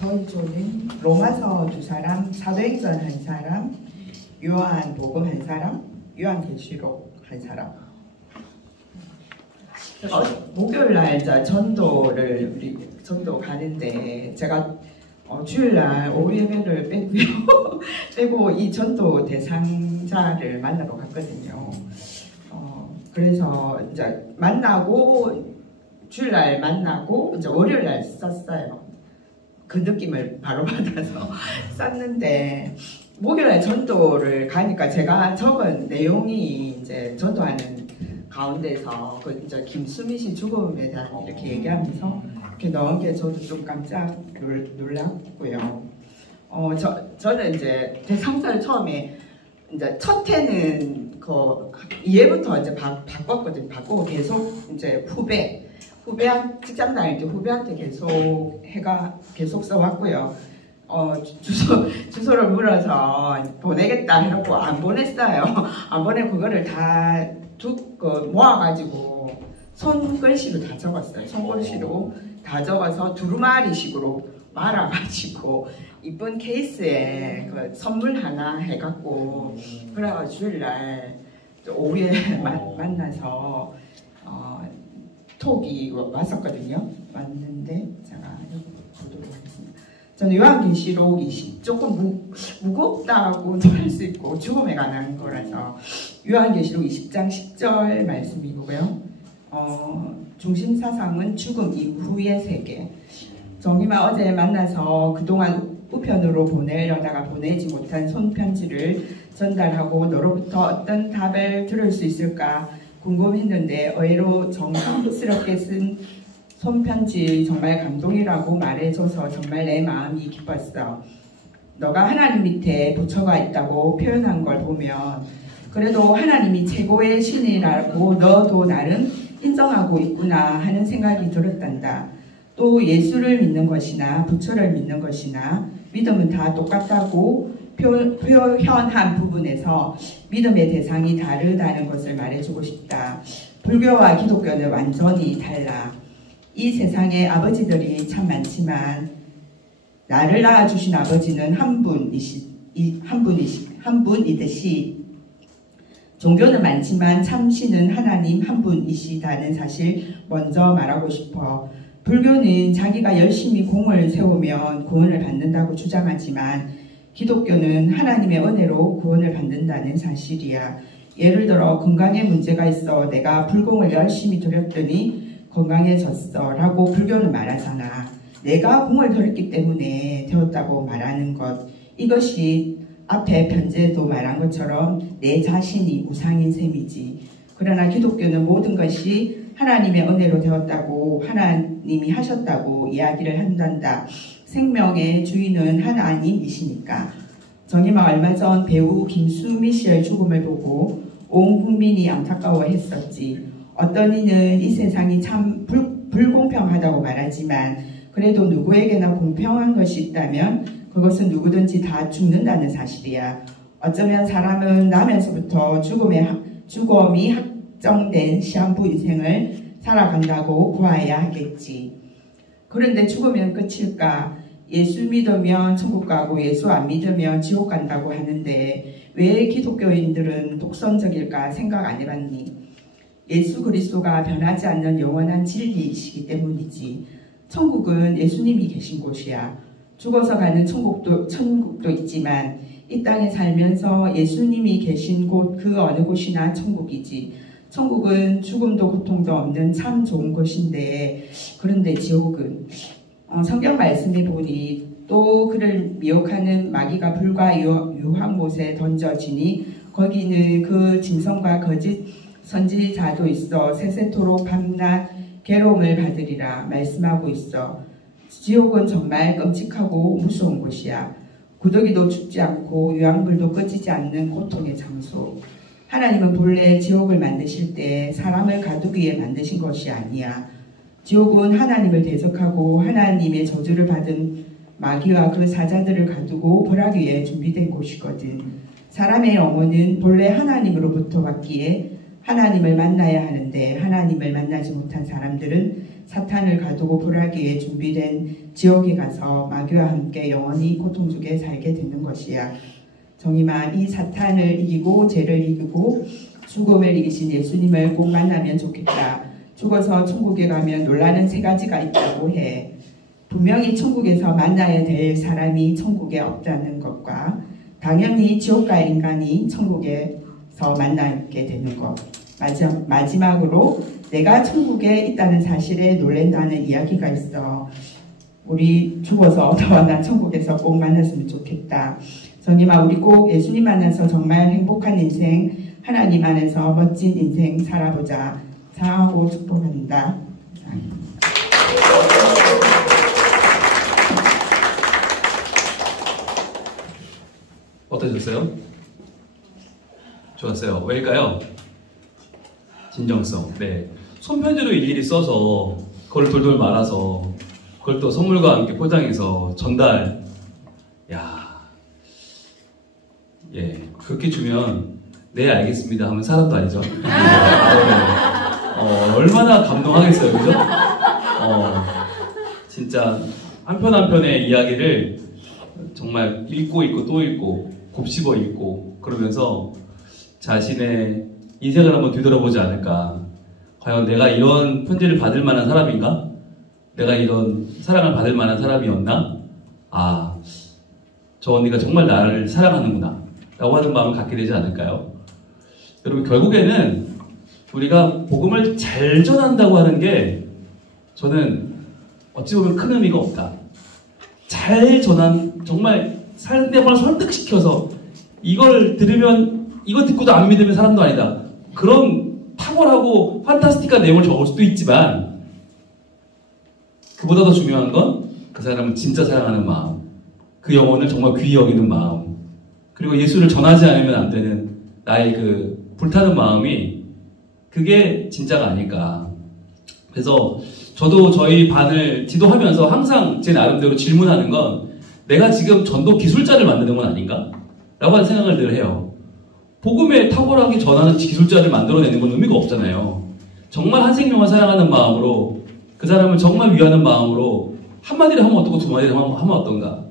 저희 조는 로마서 2사람, 사도행전 1사람, 요한복음 1사람, 요한계시록 1사람. 목요일날 전도를 우리 전도 가는데, 제가 주일날 오후 예배를 빼고 이 전도 대상자를 만나러 갔거든요. 그래서 이제 만나고 주일날 만나고 이제 월요일날 썼어요. 그 느낌을 바로 받아서 썼는데, 목요일날 전도를 가니까 제가 적은 내용이 이제 전도하는 가운데서 그 이제 김수미 씨 죽음에 대한 이렇게 얘기하면서 이렇게 넣은 게 저도 좀 깜짝 놀랐고요. 저는 이제 대상자를 처음에 이제 첫 해는 그 이해부터 이제 바꿨거든요. 바꾸고 계속 이제 직장 다닐 때 후배한테 계속 써왔고요. 주소를 물어서 보내겠다 해놓고 안 보냈어요. 안 보내고 그거를 다 모아가지고 손글씨로 다 적었어요. 손글씨로 다 적어서 두루마리식으로 말아가지고 이쁜 케이스에 그 선물 하나 해갖고, 그래가지고 주일날 오후에 만나서 톡이 왔었거든요. 왔는데 제가 보도록 하겠습니다. 저는 요한계시록 20, 조금 무겁다고 할 수 있고 죽음에 관한 거라서 요한계시록 20장 10절 말씀이고요. 중심 사상은 죽음 이후의 세계. 정희마 어제 만나서 그동안 우편으로 보내려다가 보내지 못한 손편지를 전달하고 너로부터 어떤 답을 들을 수 있을까 궁금했는데, 의외로 정성스럽게 쓴 손편지 정말 감동이라고 말해줘서 정말 내 마음이 기뻤어. 너가 하나님 밑에 부처가 있다고 표현한 걸 보면 그래도 하나님이 최고의 신이라고 너도 나름 인정하고 있구나 하는 생각이 들었단다. 또 예수를 믿는 것이나 부처를 믿는 것이나 믿음은 다 똑같다고 표현한 부분에서 믿음의 대상이 다르다는 것을 말해주고 싶다. 불교와 기독교는 완전히 달라. 이 세상에 아버지들이 참 많지만 나를 낳아주신 아버지는 한 분이듯이 종교는 많지만 참 신은 하나님 한 분이시다는 사실 먼저 말하고 싶어. 불교는 자기가 열심히 공을 세우면 구원을 받는다고 주장하지만 기독교는 하나님의 은혜로 구원을 받는다는 사실이야. 예를 들어 건강에 문제가 있어 내가 불공을 열심히 들였더니 건강해졌어 라고 불교는 말하잖아. 내가 공을 들였기 때문에 되었다고 말하는 것. 이것이 앞에 편제도 말한 것처럼 내 자신이 우상인 셈이지. 그러나 기독교는 모든 것이 하나님의 은혜로 되었다고 하나님이 하셨다고 이야기를 한단다. 생명의 주인은 하나님이시니까. 정의마 얼마 전 배우 김수미 씨의 죽음을 보고 온 국민이 안타까워했었지. 어떤 이는 이 세상이 참 불공평하다고 말하지만 그래도 누구에게나 공평한 것이 있다면 그것은 누구든지 다 죽는다는 사실이야. 어쩌면 사람은 나면서부터 죽음이 확정된 시한부 인생을 살아간다고 보아야 하겠지. 그런데 죽으면 끝일까? 예수 믿으면 천국 가고 예수 안 믿으면 지옥 간다고 하는데 왜 기독교인들은 독선적일까 생각 안 해봤니? 예수 그리스도가 변하지 않는 영원한 진리이시기 때문이지. 천국은 예수님이 계신 곳이야. 죽어서 가는 천국도 있지만 이 땅에 살면서 예수님이 계신 곳 그 어느 곳이나 천국이지. 천국은 죽음도 고통도 없는 참 좋은 곳인데 그런데 지옥은 성경 말씀에 보니 또 그를 미혹하는 마귀가 불과 유황 못에 던져지니 거기는 그 짐승과 거짓 선지자도 있어 세세토록 밤낮 괴로움을 받으리라 말씀하고 있어. 지옥은 정말 끔찍하고 무서운 곳이야. 구더기도 죽지 않고 유황불도 꺼지지 않는 고통의 장소. 하나님은 본래 지옥을 만드실 때 사람을 가두기 위해 만드신 것이 아니야. 지옥은 하나님을 대적하고 하나님의 저주를 받은 마귀와 그 사자들을 가두고 벌하기 위해 준비된 곳이거든. 사람의 영혼은 본래 하나님으로부터 왔기에 하나님을 만나야 하는데 하나님을 만나지 못한 사람들은 사탄을 가두고 벌하기 위해 준비된 지옥에 가서 마귀와 함께 영원히 고통 속에 살게 되는 것이야. 정의마 이 사탄을 이기고 죄를 이기고 죽음을 이기신 예수님을 꼭 만나면 좋겠다. 죽어서 천국에 가면 놀라는 세 가지가 있다고 해. 분명히 천국에서 만나야 될 사람이 천국에 없다는 것과 당연히 지옥 갈 인간이 천국에서 만나게 되는 것. 마지막으로 내가 천국에 있다는 사실에 놀란다는 이야기가 있어. 우리 죽어서 너와 나 천국에서 꼭 만났으면 좋겠다. 정님아 우리 꼭 예수님 만나서 정말 행복한 인생 하나님 안에서 멋진 인생 살아보자. 사랑하고 축복합니다. 어떠셨어요? 좋았어요. 왜일까요? 진정성. 네. 손편지로 일일이 써서 그걸 돌돌 말아서 그걸 또 선물과 함께 포장해서 전달. 야, 예, 그렇게 주면 네 알겠습니다 하면 사람도 아니죠. 얼마나 감동하겠어요, 그죠? 진짜 한 편 한 편의 이야기를 정말 읽고 또 읽고 곱씹어 읽고 그러면서 자신의 인생을 한번 뒤돌아보지 않을까. 과연 내가 이런 편지를 받을 만한 사람인가? 내가 이런 사랑을 받을 만한 사람이었나? 아, 저 언니가 정말 나를 사랑하는구나 라고 하는 마음을 갖게 되지 않을까요? 여러분 결국에는 우리가 복음을 잘 전한다고 하는 게 저는 어찌 보면 큰 의미가 없다. 잘 전한, 정말 상대방을 설득시켜서 이걸 들으면, 이거 듣고도 안 믿으면 사람도 아니다. 그런 탁월하고 판타스틱한 내용을 적을 수도 있지만 그보다 더 중요한 건 그 사람을 진짜 사랑하는 마음, 그 영혼을 정말 귀히 여기는 마음, 그리고 예수를 전하지 않으면 안 되는 나의 그 불타는 마음이 그게 진짜가 아닐까. 그래서 저도 저희 반을 지도하면서 항상 제 나름대로 질문하는 건 내가 지금 전도 기술자를 만드는 건 아닌가? 라고 하는 생각을 늘 해요. 복음에 탁월하게 전하는 기술자를 만들어내는 건 의미가 없잖아요. 정말 한 생명을 사랑하는 마음으로 그 사람을 정말 위하는 마음으로 한마디를 하면 어떻고 두 마디를 하면 어떤가.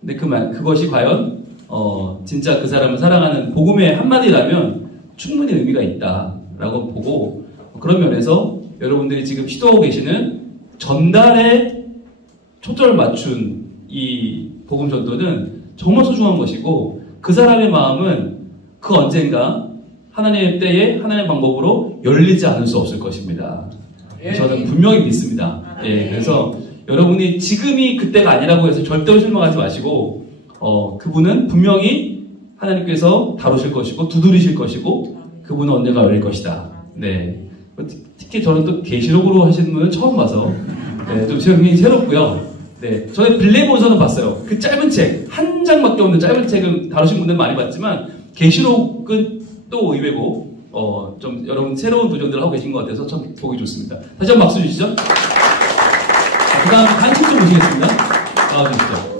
근데 그것이 과연 진짜 그 사람을 사랑하는 복음의 한마디라면 충분히 의미가 있다라고 보고, 그런 면에서 여러분들이 지금 시도하고 계시는 전달에 초점을 맞춘 이 복음 전도는 정말 소중한 것이고, 그 사람의 마음은 그 언젠가 하나님의 때에 하나님의 방법으로 열리지 않을 수 없을 것입니다. 저는 분명히 믿습니다. 예, 그래서 여러분이 지금이 그때가 아니라고 해서 절대로 실망하지 마시고, 그분은 분명히 하나님께서 다루실 것이고 두드리실 것이고 그분은 언젠가 열릴 것이다. 네. 특히 저는 또 계시록으로 하시는 분은 처음 봐서 네, 좀 굉장히 새롭고요. 네, 저는 빌레몬서는 봤어요. 그 짧은 책, 한 장밖에 없는 짧은 책은 다루신 분들 많이 봤지만 계시록은 또 의외고 좀 여러분 새로운 도전들을 하고 계신 것 같아서 참 보기 좋습니다. 다시 한번 박수 주시죠. 그 다음 한식 좀 모시겠습니다. 나와주시죠.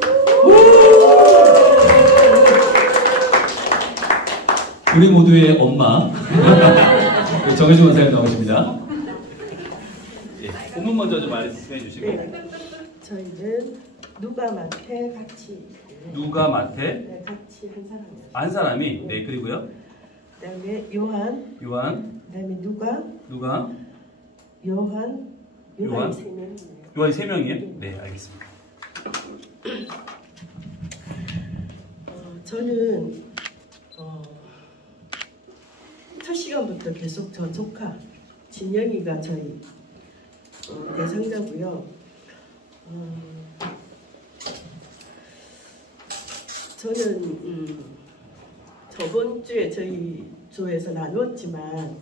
우리 모두의 엄마 정혜주 원사님 나오십니다. 예, 본문 먼저 좀 말씀해 주시고. 저희는 누가 마태 같이 누가 마태 네, 같이 한 사람이 네, 그리고요. 그다음에 요한 그다음에 누가 요한 세 명이에요. 요한이 세 명이에요? 네, 알겠습니다. 저는 첫 시간부터 계속 저 조카 진영이가 저희 대상자고요. 저는 저번 주에 저희 조에서 나누었지만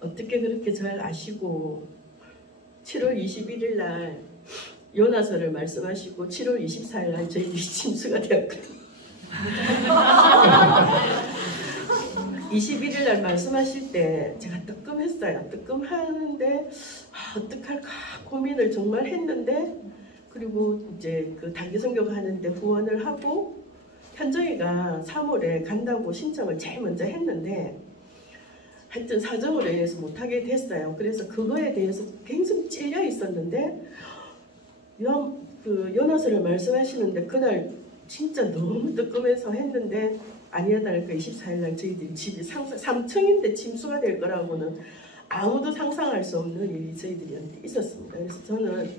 어떻게 그렇게 잘 아시고 7월 21일 날 요나서를 말씀하시고 7월 24일 날 저희들이 침수가 되었거든요. 21일 날 말씀하실 때 제가 뜨끔했어요. 뜨끔하는데 어떡할까 고민을 정말 했는데, 그리고 이제 그 단기 선교가 하는데 후원을 하고 현정이가 3월에 간다고 신청을 제일 먼저 했는데 하여튼 사정으로 인해서 못하게 됐어요. 그래서 그거에 대해서 굉장히 찔려 있었는데 요나서를 말씀하시는데 그날 진짜 너무 뜨끔해서 했는데 아니야 다를까 24일 날 저희들이 집이 3층인데 침수가 될 거라고는 아무도 상상할 수 없는 일이 저희들한테 있었습니다. 그래서 저는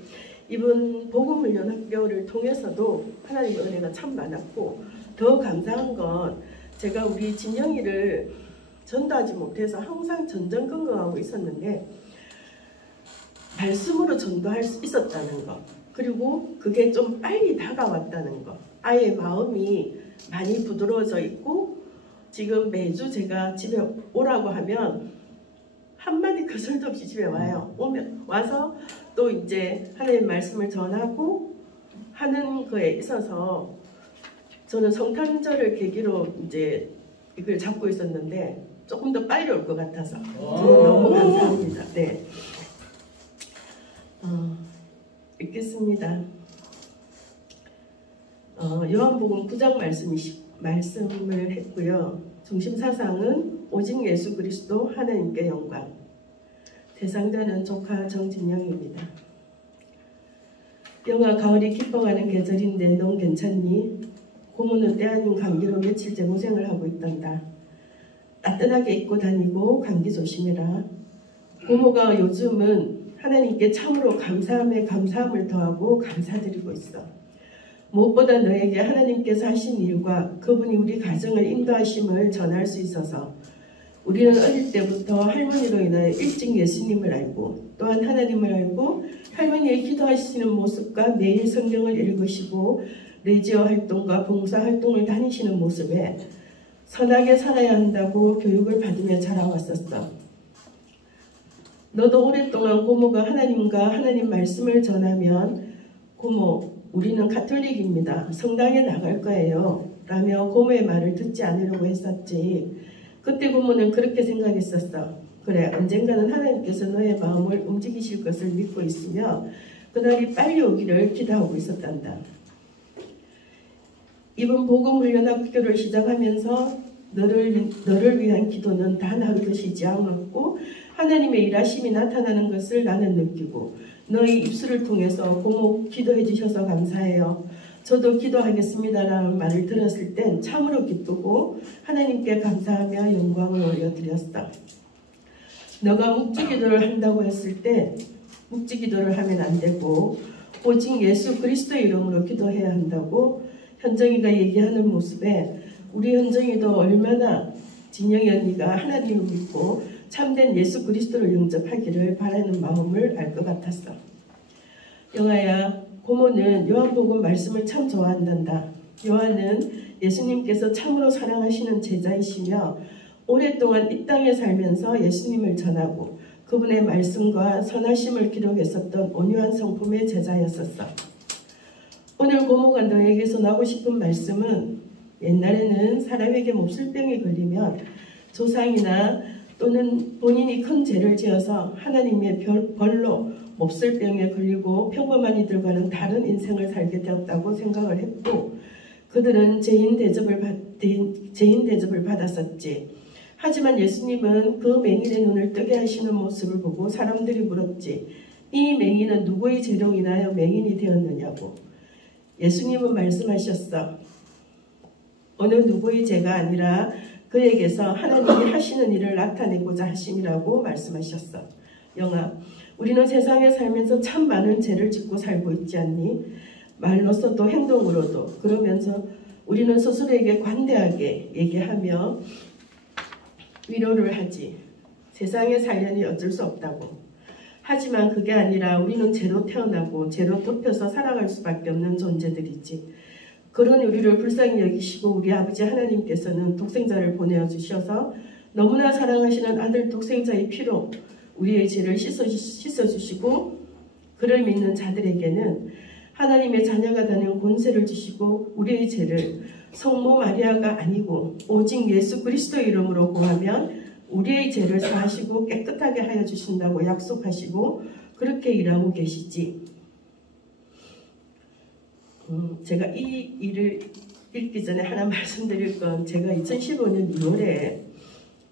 이번 복음훈련학교를 통해서도 하나님의 은혜가 참 많았고, 더 감사한 건 제가 우리 진영이를 전도하지 못해서 항상 전전긍긍하고 있었는데 말씀으로 전도할 수 있었다는 것, 그리고 그게 좀 빨리 다가왔다는 것, 아이의 마음이 많이 부드러워져 있고 지금 매주 제가 집에 오라고 하면 한마디 거절도 없이 집에 와요. 와서 또 이제 하나님 말씀을 전하고 하는 거에 있어서 저는 성탄절을 계기로 이제 이걸 잡고 있었는데 조금 더 빨리 올 것 같아서 저는 너무 감사합니다. 네. 읽겠습니다. 요한복음 9장 말씀을 했고요. 중심 사상은 오직 예수 그리스도 하나님께 영광. 대상자는 조카 정진영입니다. 영아 가을이 깊어가는 계절인데 넌 괜찮니? 고모는 때 아닌 감기로 며칠째 고생을 하고 있단다. 따뜻하게 입고 다니고 감기 조심해라. 고모가 요즘은 하나님께 참으로 감사함에 감사함을 더하고 감사드리고 있어. 무엇보다 너에게 하나님께서 하신 일과 그분이 우리 가정을 인도하심을 전할 수 있어서 우리는 어릴 때부터 할머니로 인하여 일찍 예수님을 알고 또한 하나님을 알고 할머니의 기도하시는 모습과 매일 성경을 읽으시고 레지어 활동과 봉사 활동을 다니시는 모습에 선하게 살아야 한다고 교육을 받으며 자라왔었어. 너도 오랫동안 고모가 하나님과 하나님 말씀을 전하면 고모 우리는 가톨릭입니다. 성당에 나갈 거예요. 라며 고모의 말을 듣지 않으려고 했었지. 그때 고모는 그렇게 생각했었어. 그래, 언젠가는 하나님께서 너의 마음을 움직이실 것을 믿고 있으며 그날이 빨리 오기를 기도하고 있었단다. 이번 복음훈련학교를 시작하면서 너를 위한 기도는 단 하루도 쉬지 않았고 하나님의 일하심이 나타나는 것을 나는 느끼고 너희 입술을 통해서 고모 기도해 주셔서 감사해요. 저도 기도하겠습니다라는 말을 들었을 땐 참으로 기쁘고 하나님께 감사하며 영광을 올려드렸어. 너가 묵주기도를 한다고 했을 때 묵주기도를 하면 안 되고 오직 예수 그리스도의 이름으로 기도해야 한다고 현정이가 얘기하는 모습에 우리 현정이도 얼마나 진영이 언니가 하나님을 믿고 참된 예수 그리스도를 영접하기를 바라는 마음을 알 것 같았어. 영아야, 고모는 요한복음 말씀을 참 좋아한단다. 요한은 예수님께서 참으로 사랑하시는 제자이시며 오랫동안 이 땅에 살면서 예수님을 전하고 그분의 말씀과 선하심을 기록했었던 온유한 성품의 제자였었어. 오늘 고모가 너에게 전하고 싶은 말씀은 옛날에는 사람에게 몹쓸병이 걸리면 조상이나 또는 본인이 큰 죄를 지어서 하나님의 벌로 몹쓸병에 걸리고 평범한 이들과는 다른 인생을 살게 되었다고 생각을 했고 그들은 죄인 대접을 받았었지. 하지만 예수님은 그 맹인의 눈을 뜨게 하시는 모습을 보고 사람들이 물었지. 이 맹인은 누구의 죄로 인하여 맹인이 되었느냐고. 예수님은 말씀하셨어. 어느 누구의 죄가 아니라 그에게서 하나님이 하시는 일을 나타내고자 하심이라고 말씀하셨어. 영아, 우리는 세상에 살면서 참 많은 죄를 짓고 살고 있지 않니? 말로서도 행동으로도. 그러면서 우리는 스스로에게 관대하게 얘기하며 위로를 하지. 세상에 살려니 어쩔 수 없다고. 하지만 그게 아니라 우리는 죄로 태어나고 죄로 덮여서 살아갈 수밖에 없는 존재들이지. 그런 우리를 불쌍히 여기시고 우리 아버지 하나님께서는 독생자를 보내주셔서 너무나 사랑하시는 아들 독생자의 피로 우리의 죄를 씻어주시고 그를 믿는 자들에게는 하나님의 자녀가 되는 권세를 주시고 우리의 죄를 성모 마리아가 아니고 오직 예수 그리스도의 이름으로 구하면 우리의 죄를 사하시고 깨끗하게 하여 주신다고 약속하시고 그렇게 일하고 계시지. 제가 이 일을 읽기 전에 하나 말씀드릴 건 제가 2015년 2월에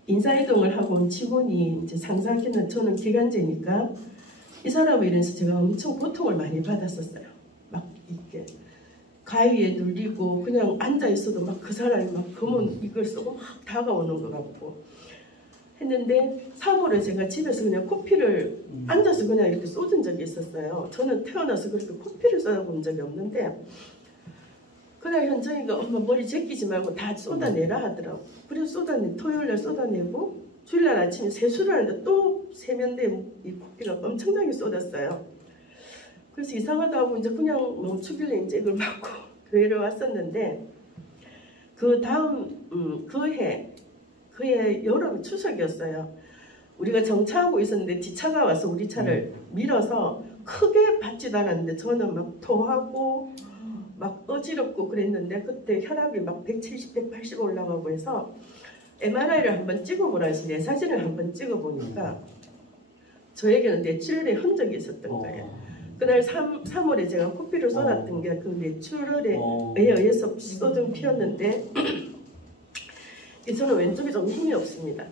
인사이동을 하고 온 직원이 이제 상사기는 저는 기간제니까 이 사람을 이래서 제가 엄청 고통을 많이 받았었어요. 막 이렇게 가위에 눌리고 그냥 앉아 있어도 막 그 사람이 막 검은 이걸 쓰고 막 다가오는 것 같고 했는데 3월에 제가 집에서 그냥 코피를 앉아서 그냥 이렇게 쏟은 적이 있었어요. 저는 태어나서 그렇게 코피를 쏟아본 적이 없는데 그날 현정이가 엄마 머리 제끼지 말고 다 쏟아내라 하더라고. 그래서 토요일날 쏟아내고 주일날 아침에 세수를 하는데 또 세면대에 이 코피가 엄청나게 쏟았어요. 그래서 이상하다 하고 이제 그냥 멈추길래 이제 이걸 맞고 교회를 왔었는데 그 다음 그해 여름 추석이었어요. 우리가 정차하고 있었는데 뒷차가 와서 우리 차를 밀어서 크게 받지도 않았는데 저는 막 토하고 막 어지럽고 그랬는데 그때 혈압이 막 170, 180 올라가고 해서 MRI를 한번 찍어보라 해서 내 사진을 한번 찍어보니까 저에게는 뇌출혈의 흔적이 있었던 거예요. 그날 3월에 제가 코피를 쏟았던 게 그 뇌출혈에 의해서 쏟은 피였는데 저는 왼쪽이 좀 힘이 없습니다.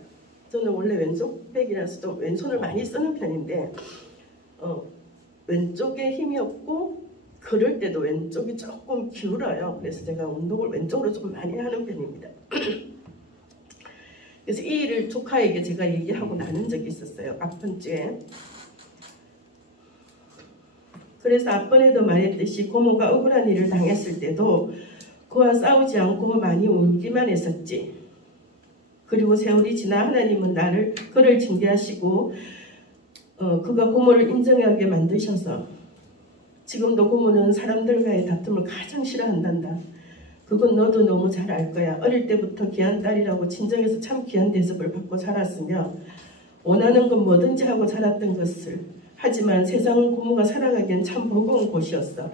저는 원래 왼쪽백이라서 좀 왼손을 많이 쓰는 편인데 왼쪽에 힘이 없고 걸을 때도 왼쪽이 조금 기울어요. 그래서 제가 운동을 왼쪽으로 좀 많이 하는 편입니다. 그래서 이 일을 조카에게 제가 얘기하고 나눈 적이 있었어요. 아픈 주에. 그래서 앞번에도 말했듯이 고모가 억울한 일을 당했을 때도 그와 싸우지 않고 많이 울기만 했었지. 그리고 세월이 지나 하나님은 그를 징계하시고 그가 고모를 인정하게 만드셔서 지금도 고모는 사람들과의 다툼을 가장 싫어한단다. 그건 너도 너무 잘 알 거야. 어릴 때부터 귀한 딸이라고 친정에서 참 귀한 대접을 받고 살았으며 원하는 건 뭐든지 하고 자랐던 것을 하지만 세상은 고모가 살아가기엔 참 버거운 곳이었어.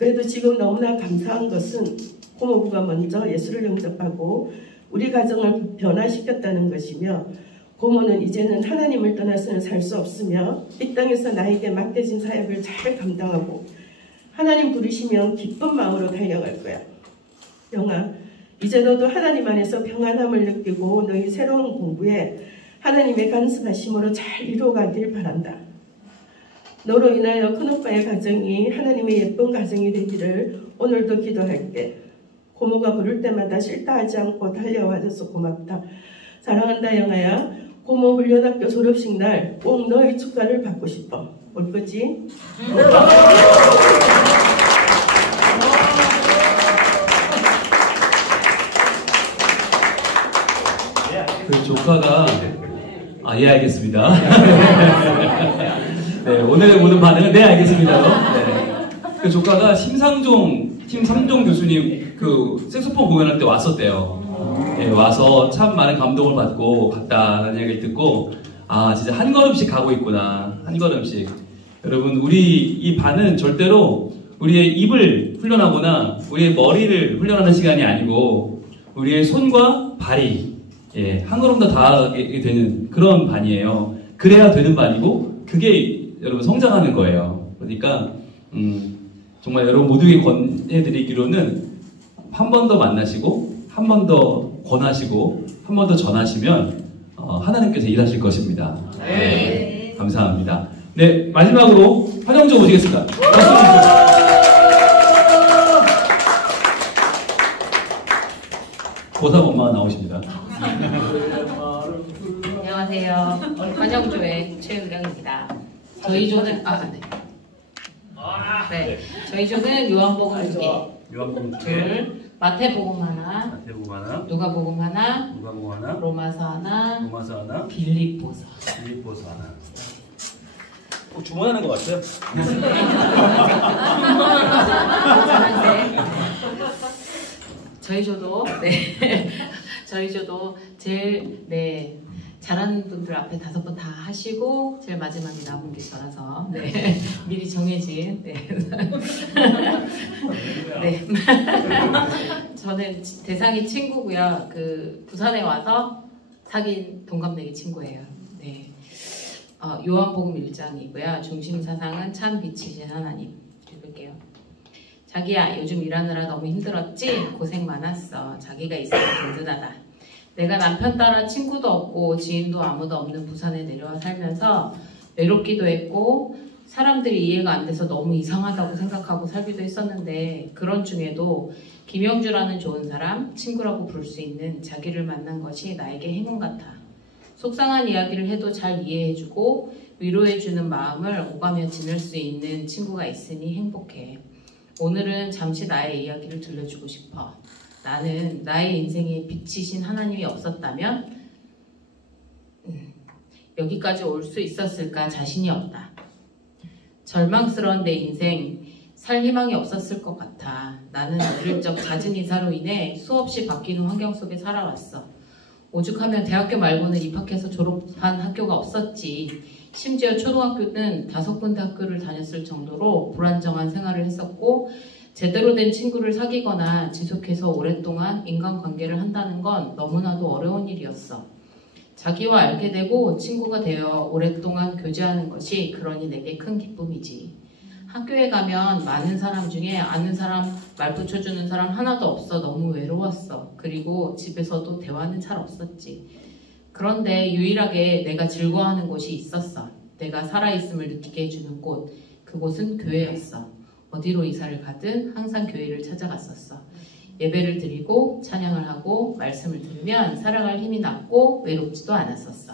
그래도 지금 너무나 감사한 것은 고모부가 먼저 예수를 영접하고 우리 가정을 변화시켰다는 것이며, 고모는 이제는 하나님을 떠나서는 살 수 없으며 이 땅에서 나에게 맡겨진 사역을 잘 감당하고 하나님 부르시면 기쁜 마음으로 달려갈 거야. 영아, 이제 너도 하나님 안에서 평안함을 느끼고 너희 새로운 공부에 하나님의 간섭하심으로 잘 이루어가길 바란다. 너로 인하여 큰오빠의 가정이 하나님의 예쁜 가정이 되기를 오늘도 기도할게. 고모가 부를 때마다 싫다 하지 않고 달려와줘서 고맙다. 사랑한다 영아야. 고모 훈련학교 졸업식 날 꼭 너의 축가를 받고 싶어. 올 거지? 그 조카가 예 알겠습니다. 네, 오늘 보는 반응은 네 알겠습니다. 네. 그 조카가 심상종 교수님 그 색소폰 공연할 때 왔었대요. 네, 와서 참 많은 감동을 받고 갔다라는 얘기를 듣고 진짜 한 걸음씩 가고 있구나. 한 걸음씩. 여러분 우리 이 반은 절대로 우리의 입을 훈련하거나 우리의 머리를 훈련하는 시간이 아니고 우리의 손과 발이 한 걸음 더 다가가게 되는 그런 반이에요. 그래야 되는 반이고 그게 여러분 성장하는 거예요. 그러니까 정말 여러분 모두에게 권해드리기로는 한 번 더 만나시고 한 번 더 권하시고 한 번 더 전하시면 하나님께서 일하실 것입니다. 네. 감사합니다. 네, 마지막으로 환영조 모시겠습니다. 고삼 엄마가 나오십니다. 안녕하세요. 환영조의 최은경입니다. 저희 조는 저희 조는 요한복음 2개, 요한복음 둘, 마태복음 하나, 누가복음 하나, 로마서 하나, 빌립보서 하나. 꼭 주문하는 것 같아요. 저희 조도 제일 잘하는 분들 앞에 5번 다 하시고 제일 마지막에 남은 게 저라서 미리 정해진 저는 대상이 친구고요. 그 부산에 와서 사귄 동갑내기 친구예요. 요한복음 1장이고요. 중심 사상은 참 빛이신 하나님. 읽을게요. 자기야, 요즘 일하느라 너무 힘들었지? 고생 많았어. 자기가 있어서 든든하다. 내가 남편 따라 친구도 없고 지인도 아무도 없는 부산에 내려와 살면서 외롭기도 했고 사람들이 이해가 안 돼서 너무 이상하다고 생각하고 살기도 했었는데, 그런 중에도 김영주라는 좋은 사람, 친구라고 부를 수 있는 자기를 만난 것이 나에게 행운 같아. 속상한 이야기를 해도 잘 이해해주고 위로해주는 마음을 오가며 지낼 수 있는 친구가 있으니 행복해. 오늘은 잠시 나의 이야기를 들려주고 싶어. 나는 나의 인생에 빛이신 하나님이 없었다면 여기까지 올 수 있었을까 자신이 없다. 절망스러운 내 인생, 살 희망이 없었을 것 같아. 나는 어릴 적 잦은 이사로 인해 수없이 바뀌는 환경 속에 살아왔어. 오죽하면 대학교 말고는 입학해서 졸업한 학교가 없었지. 심지어 초등학교는 5군데 학교를 다녔을 정도로 불안정한 생활을 했었고, 제대로 된 친구를 사귀거나 지속해서 오랫동안 인간관계를 한다는 건 너무나도 어려운 일이었어. 자기와 알게 되고 친구가 되어 오랫동안 교제하는 것이 그러니 내게 큰 기쁨이지. 학교에 가면 많은 사람 중에 아는 사람, 말 붙여주는 사람 하나도 없어 너무 외로웠어. 그리고 집에서도 대화는 잘 없었지. 그런데 유일하게 내가 즐거워하는 곳이 있었어. 내가 살아있음을 느끼게 해주는 곳. 그곳은 교회였어. 어디로 이사를 가든 항상 교회를 찾아갔었어. 예배를 드리고 찬양을 하고 말씀을 들으면 살아갈 힘이 났고 외롭지도 않았었어.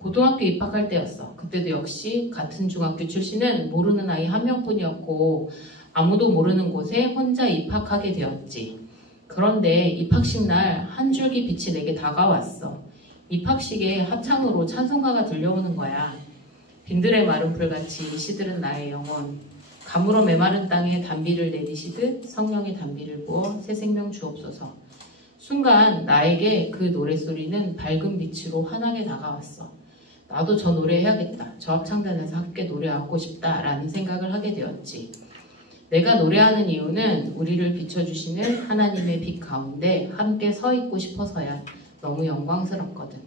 고등학교 입학할 때였어. 그때도 역시 같은 중학교 출신은 모르는 아이 한 명뿐이었고 아무도 모르는 곳에 혼자 입학하게 되었지. 그런데 입학식 날 한 줄기 빛이 내게 다가왔어. 입학식에 합창으로 찬송가가 들려오는 거야. 빈들의 마른 풀같이 시들은 나의 영혼. 가물어 메마른 땅에 단비를 내리시듯 성령의 단비를 부어 새 생명 주옵소서. 순간 나에게 그 노랫소리는 밝은 빛으로 환하게 다가왔어. 나도 저 노래 해야겠다. 저 합창단에서 함께 노래하고 싶다라는 생각을 하게 되었지. 내가 노래하는 이유는 우리를 비춰주시는 하나님의 빛 가운데 함께 서 있고 싶어서야. 너무 영광스럽거든.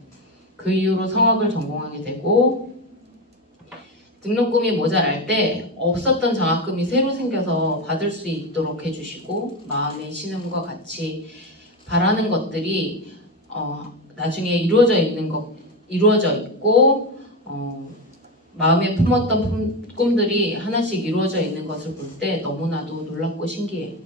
그 이후로 성악을 전공하게 되고 등록금이 모자랄 때 없었던 장학금이 새로 생겨서 받을 수 있도록 해주시고 마음의 신음과 같이 바라는 것들이 나중에 이루어져 있고 마음에 품었던 꿈들이 하나씩 이루어져 있는 것을 볼 때 너무나도 놀랍고 신기해.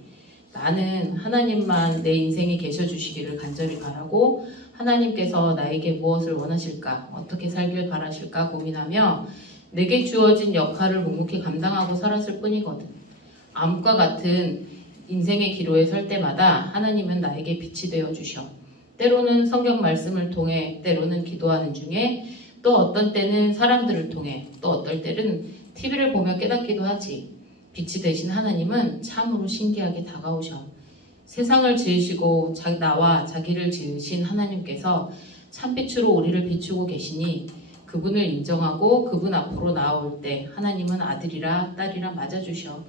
나는 하나님만 내 인생에 계셔주시기를 간절히 바라고 하나님께서 나에게 무엇을 원하실까, 어떻게 살길 바라실까 고민하며 내게 주어진 역할을 묵묵히 감당하고 살았을 뿐이거든. 암과 같은 인생의 기로에 설 때마다 하나님은 나에게 빛이 되어 주셔. 때로는 성경 말씀을 통해, 때로는 기도하는 중에, 또 어떤 때는 사람들을 통해, 또 어떨 때는 TV를 보며 깨닫기도 하지. 빛이 되신 하나님은 참으로 신기하게 다가오셔. 세상을 지으시고 나와 자기를 지으신 하나님께서 참빛으로 우리를 비추고 계시니 그분을 인정하고 그분 앞으로 나아올 때 하나님은 아들이라 딸이라 맞아주셔.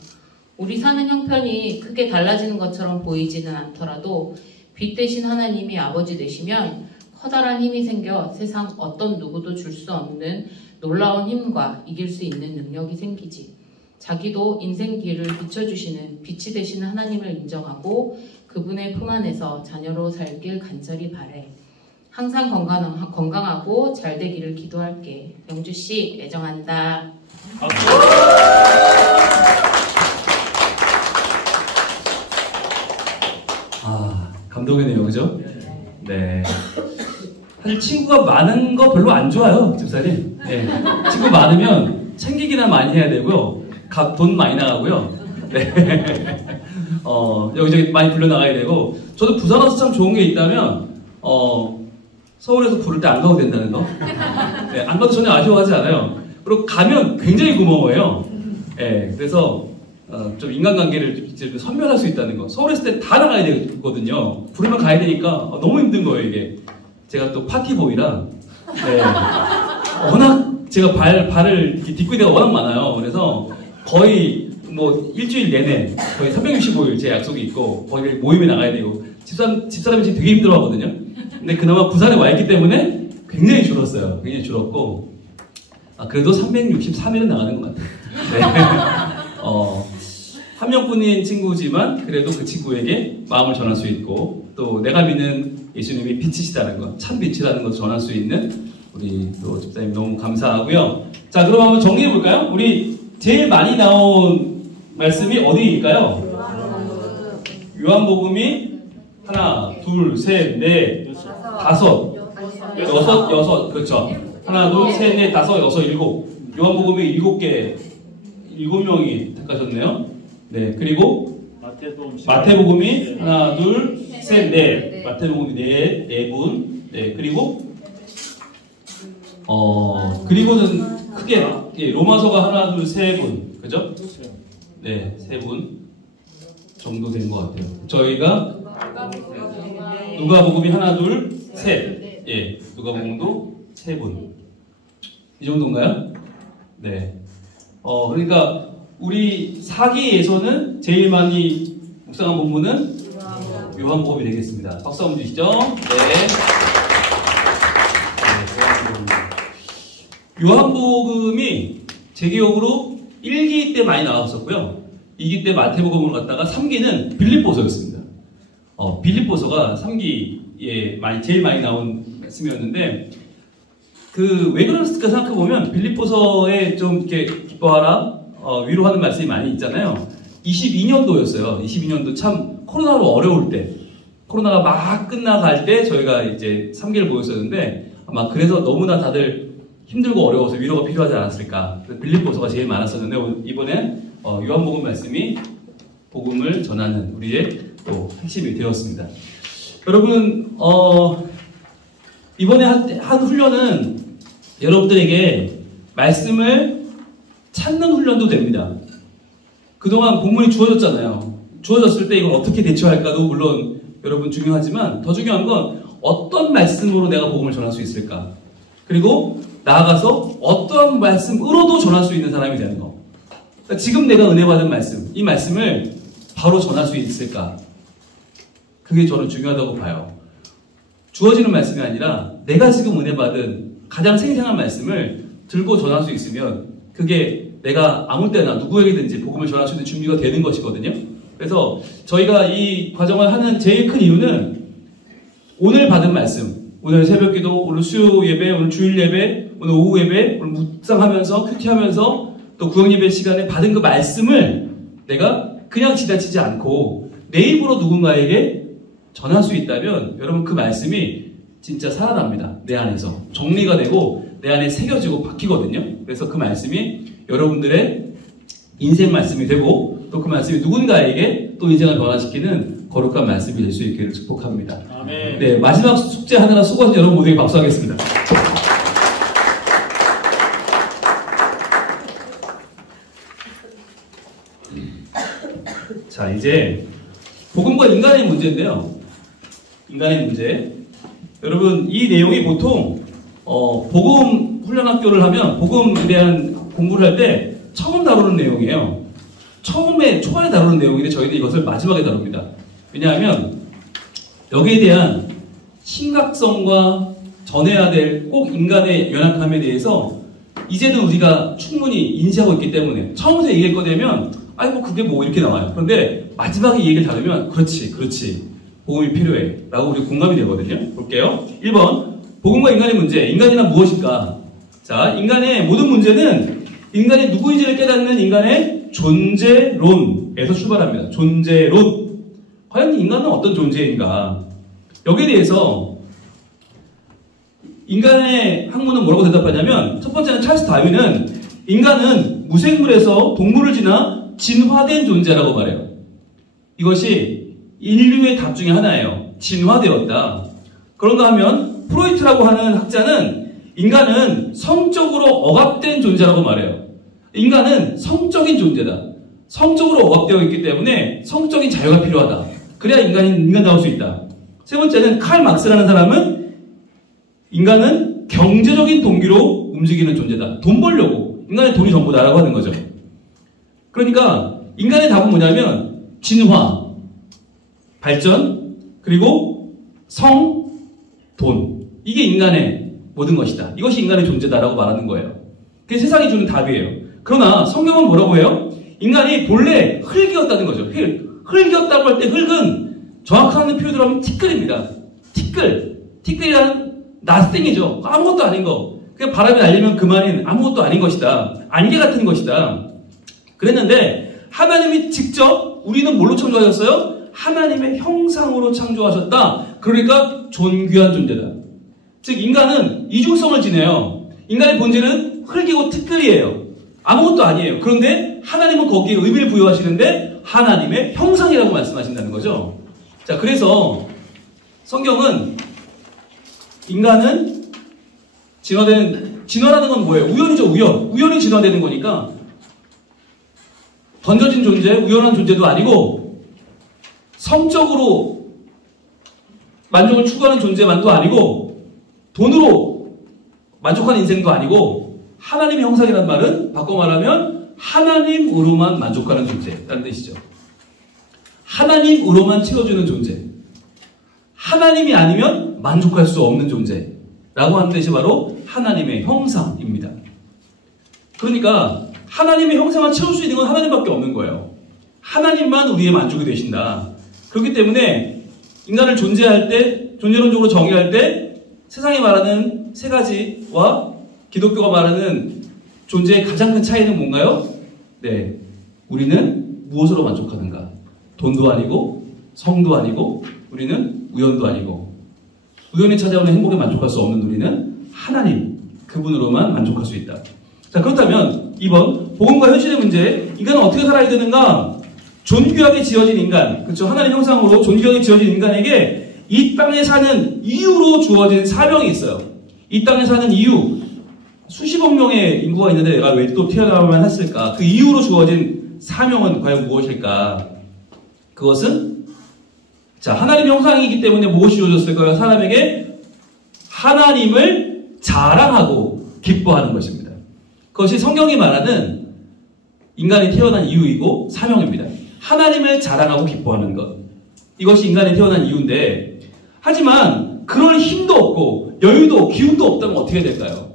우리 사는 형편이 크게 달라지는 것처럼 보이지는 않더라도 빛 되신 하나님이 아버지 되시면 커다란 힘이 생겨 세상 어떤 누구도 줄 수 없는 놀라운 힘과 이길 수 있는 능력이 생기지. 자기도 인생 길을 비춰주시는 빛이 되시는 하나님을 인정하고 그분의 품 안에서 자녀로 살길 간절히 바래. 항상 건강하고 잘 되기를 기도할게. 영주씨 애정한다. 감동이네요, 그죠? 네. 사실 친구가 많은 거 별로 안 좋아요, 집사님. 네. 친구 많으면 챙기기나 많이 해야 되고요. 돈 많이 나가고요. 네. 여기저기 많이 불려나가야 되고. 저도 부산 와서 참 좋은 게 있다면, 서울에서 부를 때 안 가도 된다는 거. 네, 안 가도 전혀 아쉬워하지 않아요. 그리고 가면 굉장히 고마워요. 네, 그래서, 좀 인간관계를 이제 선별할 수 있다는 거. 서울에 있을 때 다 나가야 되거든요. 부르면 가야 되니까 너무 힘든 거예요, 이게. 제가 또 파티보이라, 네. 워낙 제가 발을 이렇게 딛고 있는 데가 워낙 많아요. 그래서 거의 뭐 일주일 내내 거의 365일 제 약속이 있고 거기 모임에 나가야 되고 집사람이 지금 되게 힘들어 하거든요. 근데 그나마 부산에 와 있기 때문에 굉장히 줄었어요. 굉장히 줄었고, 그래도 363일은 나가는 것 같아요. 네. 한 명뿐인 친구지만 그래도 그 친구에게 마음을 전할 수 있고 또 내가 믿는 예수님이 빛이시다는 것, 참 빛이라는 것을 전할 수 있는 우리 또 집사님 너무 감사하고요. 자, 그럼 한번 정리해 볼까요? 우리 제일 많이 나온 말씀이 어디일까요? 요한복음이 하나, 둘, 셋, 넷, 다섯, 여섯, 그렇죠. 하나, 둘, 셋, 넷, 다섯, 여섯, 일곱. 요한복음이 7명이 택하셨네요. 네, 그리고 마태복음이 하나, 둘, 셋, 넷. 마태복음이 네 분. 네, 그리고 그리고는 크게 로마서가 하나, 둘, 세 분. 그죠? 네, 세 분 정도 된 것 같아요. 저희가 누가복음이 하나, 둘, 셋. 예, 누가복음도 세 분. 이 정도인가요? 네. 그러니까 우리 사기에서는 제일 많이 묵상한 본문은 요한복음이 되겠습니다. 박수 한번 주시죠. 네. 요한복음이 제 기억으로 1기 때 많이 나왔었고요. 2기 때 마태복음으로 갔다가 3기는 빌립보서였습니다. 빌립보서가 3기에 제일 많이 나온 말씀이었는데, 왜 그랬을까 생각해보면, 빌립보서에 좀 이렇게 기뻐하라, 위로하는 말씀이 많이 있잖아요. 22년도였어요. 22년도 참 코로나로 어려울 때, 코로나가 막 끝나갈 때 저희가 이제 3기를 모였었는데, 아마 그래서 너무나 다들 힘들고 어려워서 위로가 필요하지 않았을까. 빌립보서가 제일 많았었는데, 이번엔 요한복음 말씀이 복음을 전하는 우리의 또 핵심이 되었습니다. 여러분, 이번에 한 훈련은 여러분들에게 말씀을 찾는 훈련도 됩니다. 그동안 본문이 주어졌잖아요. 주어졌을 때 이걸 어떻게 대처할까도 물론 여러분 중요하지만 더 중요한 건 어떤 말씀으로 내가 복음을 전할 수 있을까. 그리고 나아가서 어떠한 말씀으로도 전할 수 있는 사람이 되는 거. 그러니까 지금 내가 은혜 받은 말씀, 이 말씀을 바로 전할 수 있을까? 그게 저는 중요하다고 봐요. 주어지는 말씀이 아니라 내가 지금 은혜 받은 가장 생생한 말씀을 들고 전할 수 있으면 그게 내가 아무 때나 누구에게든지 복음을 전할 수 있는 준비가 되는 것이거든요. 그래서 저희가 이 과정을 하는 제일 큰 이유는 오늘 받은 말씀, 오늘 새벽기도, 오늘 수요 예배, 오늘 주일 예배, 오늘 오후 예배, 오늘 묵상하면서 큐티하면서 또 구역 예배 시간에 받은 그 말씀을 내가 그냥 지나치지 않고 내 입으로 누군가에게 전할 수 있다면 여러분 그 말씀이 진짜 살아납니다. 내 안에서 정리가 되고 내 안에 새겨지고 박히거든요. 그래서 그 말씀이 여러분들의 인생 말씀이 되고 또 그 말씀이 누군가에게 또 인생을 변화시키는 거룩한 말씀이 될 수 있기를 축복합니다. 아멘. 네, 마지막 숙제 하느라 수고하신 여러분 모두에게 박수하겠습니다. 자, 이제 복음과 인간의 문제인데요. 인간의 문제. 여러분, 이 내용이 보통 복음 훈련학교를 하면 복음에 대한 공부를 할 때 처음 다루는 내용이에요. 초반에 다루는 내용인데 저희는 이것을 마지막에 다룹니다. 왜냐하면 여기에 대한 심각성과 전해야 될 꼭 인간의 연약함에 대해서 이제는 우리가 충분히 인지하고 있기 때문에 처음부터 얘기할 거 되면 아이고 그게 뭐 이렇게 나와요. 그런데 마지막에 이 얘기를 다루면 그렇지 복음이 필요해 라고 우리 공감이 되거든요. 볼게요. 1번 복음과 인간의 문제. 인간이란 무엇일까? 자, 인간의 모든 문제는 인간이 누구인지를 깨닫는 인간의 존재론에서 출발합니다. 존재론. 과연 인간은 어떤 존재인가? 여기에 대해서 인간의 학문은 뭐라고 대답하냐면 첫 번째는 찰스 다윈은 인간은 무생물에서 동물을 지나 진화된 존재라고 말해요. 이것이 인류의 답 중에 하나예요. 진화되었다. 그런가 하면 프로이트라고 하는 학자는 인간은 성적으로 억압된 존재라고 말해요. 인간은 성적인 존재다. 성적으로 억압되어 있기 때문에 성적인 자유가 필요하다. 그래야 인간다울 수 있다. 세 번째는 칼 막스라는 사람은 인간은 경제적인 동기로 움직이는 존재다. 돈 벌려고. 인간의 돈이 전부다라고 하는 거죠. 그러니까 인간의 답은 뭐냐면 진화, 발전, 그리고 성, 돈. 이게 인간의 모든 것이다. 이것이 인간의 존재다라고 말하는 거예요. 그게 세상이 주는 답이에요. 그러나 성경은 뭐라고 해요? 인간이 본래 흙이었다는 거죠. 흙이었다고 할 때 흙은 정확한 표현으로 하면 티끌입니다. 티끌이란 nothing이죠. 아무것도 아닌 거. 그냥 바람이 날리면 그만인 아무것도 아닌 것이다. 안개 같은 것이다. 그랬는데 하나님이 직접 우리는 뭘로 창조하셨어요? 하나님의 형상으로 창조하셨다. 그러니까 존귀한 존재다. 즉 인간은 이중성을 지내요. 인간의 본질은 흙이고 티끌이에요. 아무것도 아니에요. 그런데 하나님은 거기에 의미를 부여하시는데 하나님의 형상이라고 말씀하신다는 거죠. 자, 그래서 성경은 인간은 진화라는 건 뭐예요? 우연이죠, 우연. 우연이 진화되는 거니까 던져진 존재, 우연한 존재도 아니고 성적으로 만족을 추구하는 존재만도 아니고 돈으로 만족하는 인생도 아니고 하나님의 형상이라는 말은 바꿔 말하면 하나님으로만 만족하는 존재라는 뜻이죠. 하나님으로만 채워주는 존재. 하나님이 아니면 만족할 수 없는 존재라고 하는 뜻이 바로 하나님의 형상입니다. 그러니까 하나님의 형상을 채울 수 있는 건 하나님밖에 없는 거예요. 하나님만 우리의 만족이 되신다. 그렇기 때문에 인간을 존재론적으로 정의할 때 세상이 말하는 세 가지와 기독교가 말하는 존재의 가장 큰 차이는 뭔가요? 네, 우리는 무엇으로 만족하는가? 돈도 아니고 성도 아니고 우리는 우연도 아니고 우연히 찾아오는 행복에 만족할 수 없는 우리는 하나님 그분으로만 만족할 수 있다. 자, 그렇다면 2번 복음과 현실의 문제. 인간은 어떻게 살아야 되는가? 존귀하게 지어진 인간, 그렇죠? 하나님 형상으로 존귀하게 지어진 인간에게 이 땅에 사는 이유로 주어진 사명이 있어요. 이 땅에 사는 이유. 수십억 명의 인구가 있는데 내가 왜 또 태어나야만 했을까? 그 이유로 주어진 사명은 과연 무엇일까? 그것은 자, 하나님의 형상이기 때문에 무엇이 주어졌을까요? 사람에게 하나님을 자랑하고 기뻐하는 것입니다. 그것이 성경이 말하는 인간이 태어난 이유이고 사명입니다. 하나님을 자랑하고 기뻐하는 것. 이것이 인간이 태어난 이유인데, 하지만 그럴 힘도 없고 여유도 기운도 없다면 어떻게 될까요?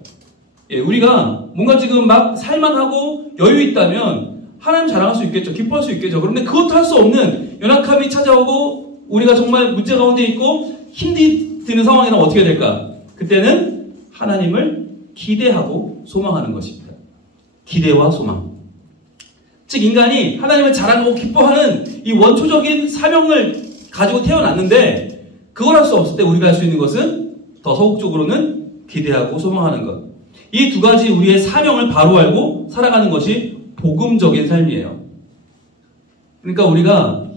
예, 우리가 뭔가 지금 막 살만하고 여유 있다면 하나님 자랑할 수 있겠죠. 기뻐할 수 있겠죠. 그런데 그것도 할 수 없는 연약함이 찾아오고 우리가 정말 문제 가운데 있고 힘이 드는 상황이라면 어떻게 될까? 그때는 하나님을 기대하고 소망하는 것입니다. 기대와 소망. 즉 인간이 하나님을 자랑하고 기뻐하는 이 원초적인 사명을 가지고 태어났는데 그걸 할 수 없을 때 우리가 할 수 있는 것은 더 소극적으로는 기대하고 소망하는 것. 이 두 가지 우리의 사명을 바로 알고 살아가는 것이 복음적인 삶이에요. 그러니까 우리가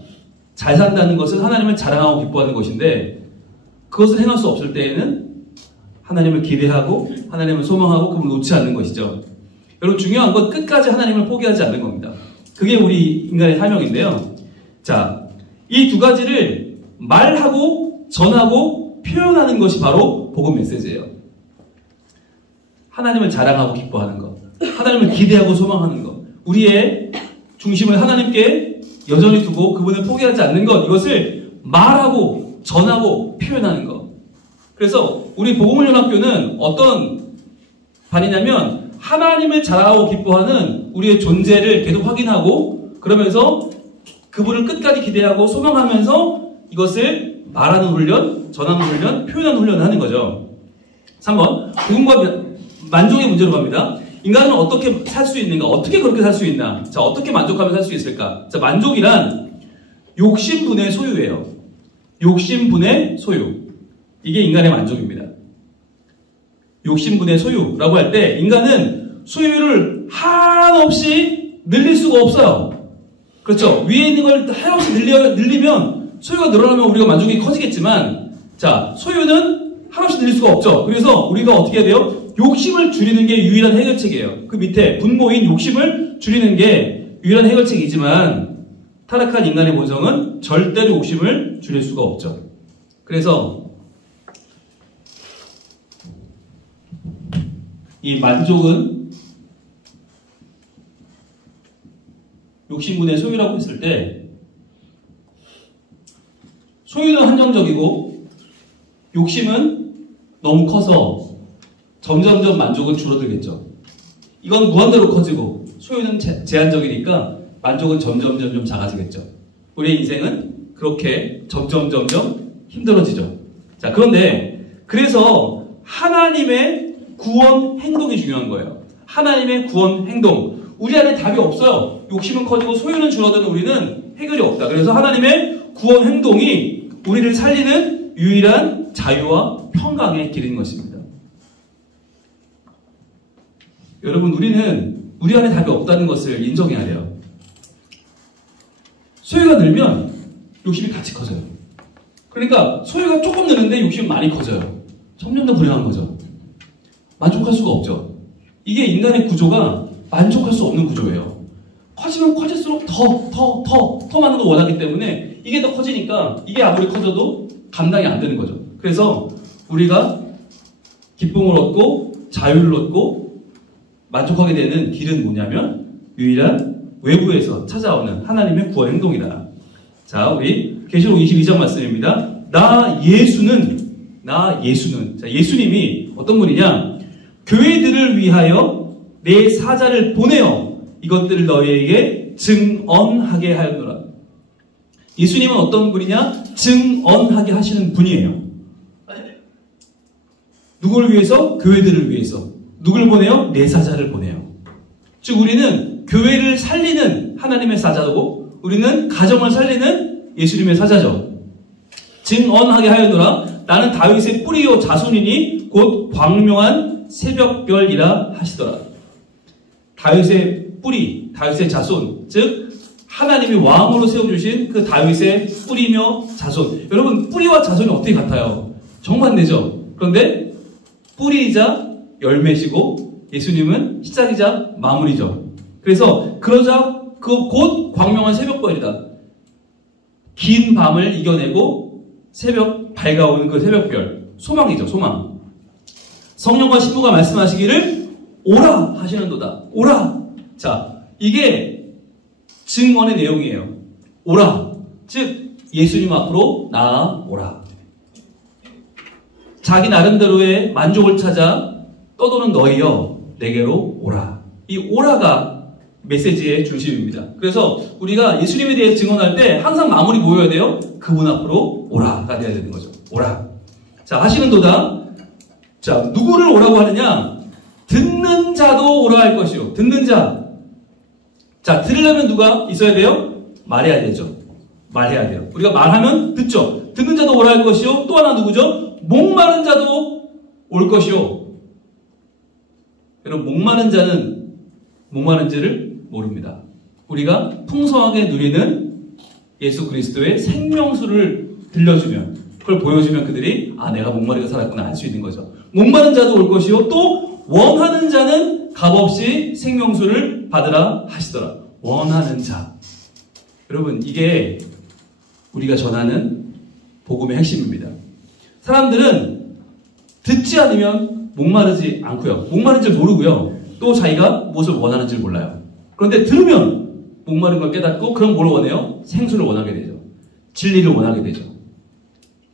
잘 산다는 것은 하나님을 자랑하고 기뻐하는 것인데 그것을 행할 수 없을 때에는 하나님을 기대하고 하나님을 소망하고 그분을 놓지 않는 것이죠. 여러분 중요한 건 끝까지 하나님을 포기하지 않는 겁니다. 그게 우리 인간의 사명인데요. 자, 이 두 가지를 말하고 전하고 표현하는 것이 바로 복음 메시지예요. 하나님을 자랑하고 기뻐하는 것, 하나님을 기대하고 소망하는 것, 우리의 중심을 하나님께 여전히 두고 그분을 포기하지 않는 것, 이것을 말하고 전하고 표현하는 것. 그래서 우리 복음훈련학교는 어떤 반이냐면 하나님을 자랑하고 기뻐하는 우리의 존재를 계속 확인하고 그러면서 그분을 끝까지 기대하고 소망하면서 이것을 말하는 훈련, 전하는 훈련, 표현하는 훈련을 하는 거죠. 3번, 복음과 만족의 문제로 갑니다. 인간은 어떻게 살 수 있는가? 어떻게 그렇게 살 수 있나? 자, 어떻게 만족하며 살 수 있을까? 자, 만족이란 욕심분의 소유예요. 욕심분의 소유. 이게 인간의 만족입니다. 욕심분의 소유라고 할 때 인간은 소유를 한없이 늘릴 수가 없어요. 그렇죠? 위에 있는 걸 한없이 늘리면 소유가 늘어나면 우리가 만족이 커지겠지만 자, 소유는 한없이 늘릴 수가 없죠. 그래서 우리가 어떻게 해야 돼요? 욕심을 줄이는 게 유일한 해결책이에요. 그 밑에 분모인 욕심을 줄이는 게 유일한 해결책이지만 타락한 인간의 본성은 절대로 욕심을 줄일 수가 없죠. 그래서 이 만족은 욕심분의 소유라고 했을 때 소유는 한정적이고 욕심은 너무 커서 점점점 만족은 줄어들겠죠. 이건 무한대로 커지고 소유는 제한적이니까 만족은 점점 작아지겠죠. 우리의 인생은 그렇게 점점 힘들어지죠. 자, 그런데 그래서 하나님의 구원 행동이 중요한 거예요. 하나님의 구원 행동. 우리 안에 답이 없어요. 욕심은 커지고 소유는 줄어드는 우리는 해결이 없다. 그래서 하나님의 구원 행동이 우리를 살리는 유일한 자유와 평강의 길인 것입니다. 여러분, 우리는 우리 안에 답이 없다는 것을 인정해야 돼요. 소유가 늘면 욕심이 같이 커져요. 그러니까 소유가 조금 느는데 욕심이 많이 커져요. 점점 더 불행한 거죠. 만족할 수가 없죠. 이게 인간의 구조가 만족할 수 없는 구조예요. 커지면 커질수록 더 많은 걸 원하기 때문에 이게 더 커지니까 이게 아무리 커져도 감당이 안 되는 거죠. 그래서 우리가 기쁨을 얻고 자유를 얻고 만족하게 되는 길은 뭐냐면 유일한 외부에서 찾아오는 하나님의 구원 행동이다. 자, 우리 계시록 22장 말씀입니다. 나 예수는 자, 예수님이 어떤 분이냐? 교회들을 위하여 내 사자를 보내어 이것들을 너희에게 증언하게 하였노라. 예수님은 어떤 분이냐? 증언하게 하시는 분이에요. 누구를 위해서? 교회들을 위해서. 누굴 보내요? 내 사자를 보내요. 즉 우리는 교회를 살리는 하나님의 사자고 우리는 가정을 살리는 예수님의 사자죠. 증언하게 하였노라. 나는 다윗의 뿌리요 자손이니 곧 광명한 새벽별이라 하시더라. 다윗의 뿌리, 다윗의 자손, 즉 하나님이 왕으로 세워주신 그 다윗의 뿌리며 자손. 여러분, 뿌리와 자손이 어떻게 같아요? 정반대죠. 그런데 뿌리이자 열매시고 예수님은 시작이자 마무리죠. 그래서 그러자 그 곧 광명한 새벽별이다. 긴 밤을 이겨내고 새벽 밝아오는 그 새벽별. 소망이죠. 소망. 성령과 신부가 말씀하시기를 오라 하시는도다. 오라. 자, 이게 증언의 내용이에요. 오라. 즉 예수님 앞으로 나아오라. 자기 나름대로의 만족을 찾아 떠도는 너희여 내게로 오라. 이 오라가 메시지의 중심입니다. 그래서 우리가 예수님에 대해 증언할 때 항상 마무리 뭐여야 돼요? 그분 앞으로 오라가 돼야 되는 거죠. 오라. 자, 하시는도다. 자, 누구를 오라고 하느냐? 듣는 자도 오라 할 것이요. 듣는 자. 자, 들으려면 누가 있어야 돼요? 말해야 되죠. 말해야 돼요. 우리가 말하면 듣죠. 듣는 자도 오라 할 것이요. 또 하나 누구죠? 목마른 자도 올 것이요. 여러분, 목마른 자는 목마른지를 모릅니다. 우리가 풍성하게 누리는 예수 그리스도의 생명수를 들려주면, 그걸 보여주면 그들이 내가 목마르게 살았구나 알 수 있는 거죠. 목마른 자도 올 것이요. 또 원하는 자는 값없이 생명수를 받으라 하시더라. 원하는 자. 여러분, 이게 우리가 전하는 복음의 핵심입니다. 사람들은 듣지 않으면 목마르지 않고요. 목마른 줄 모르고요. 또 자기가 무엇을 원하는지 몰라요. 그런데 들으면 목마른 걸 깨닫고 그럼 뭘 원해요? 생수를 원하게 되죠. 진리를 원하게 되죠.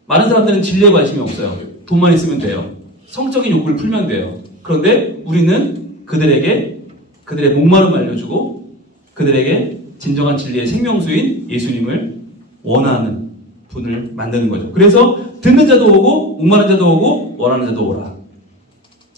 많은 사람들은 진리에 관심이 없어요. 돈만 있으면 돼요. 성적인 욕구를 풀면 돼요. 그런데 우리는 그들의 목마름을 알려주고 그들에게 진정한 진리의 생명수인 예수님을 원하는 분을 만드는 거죠. 그래서 듣는 자도 오고 목마른 자도 오고 원하는 자도 오라.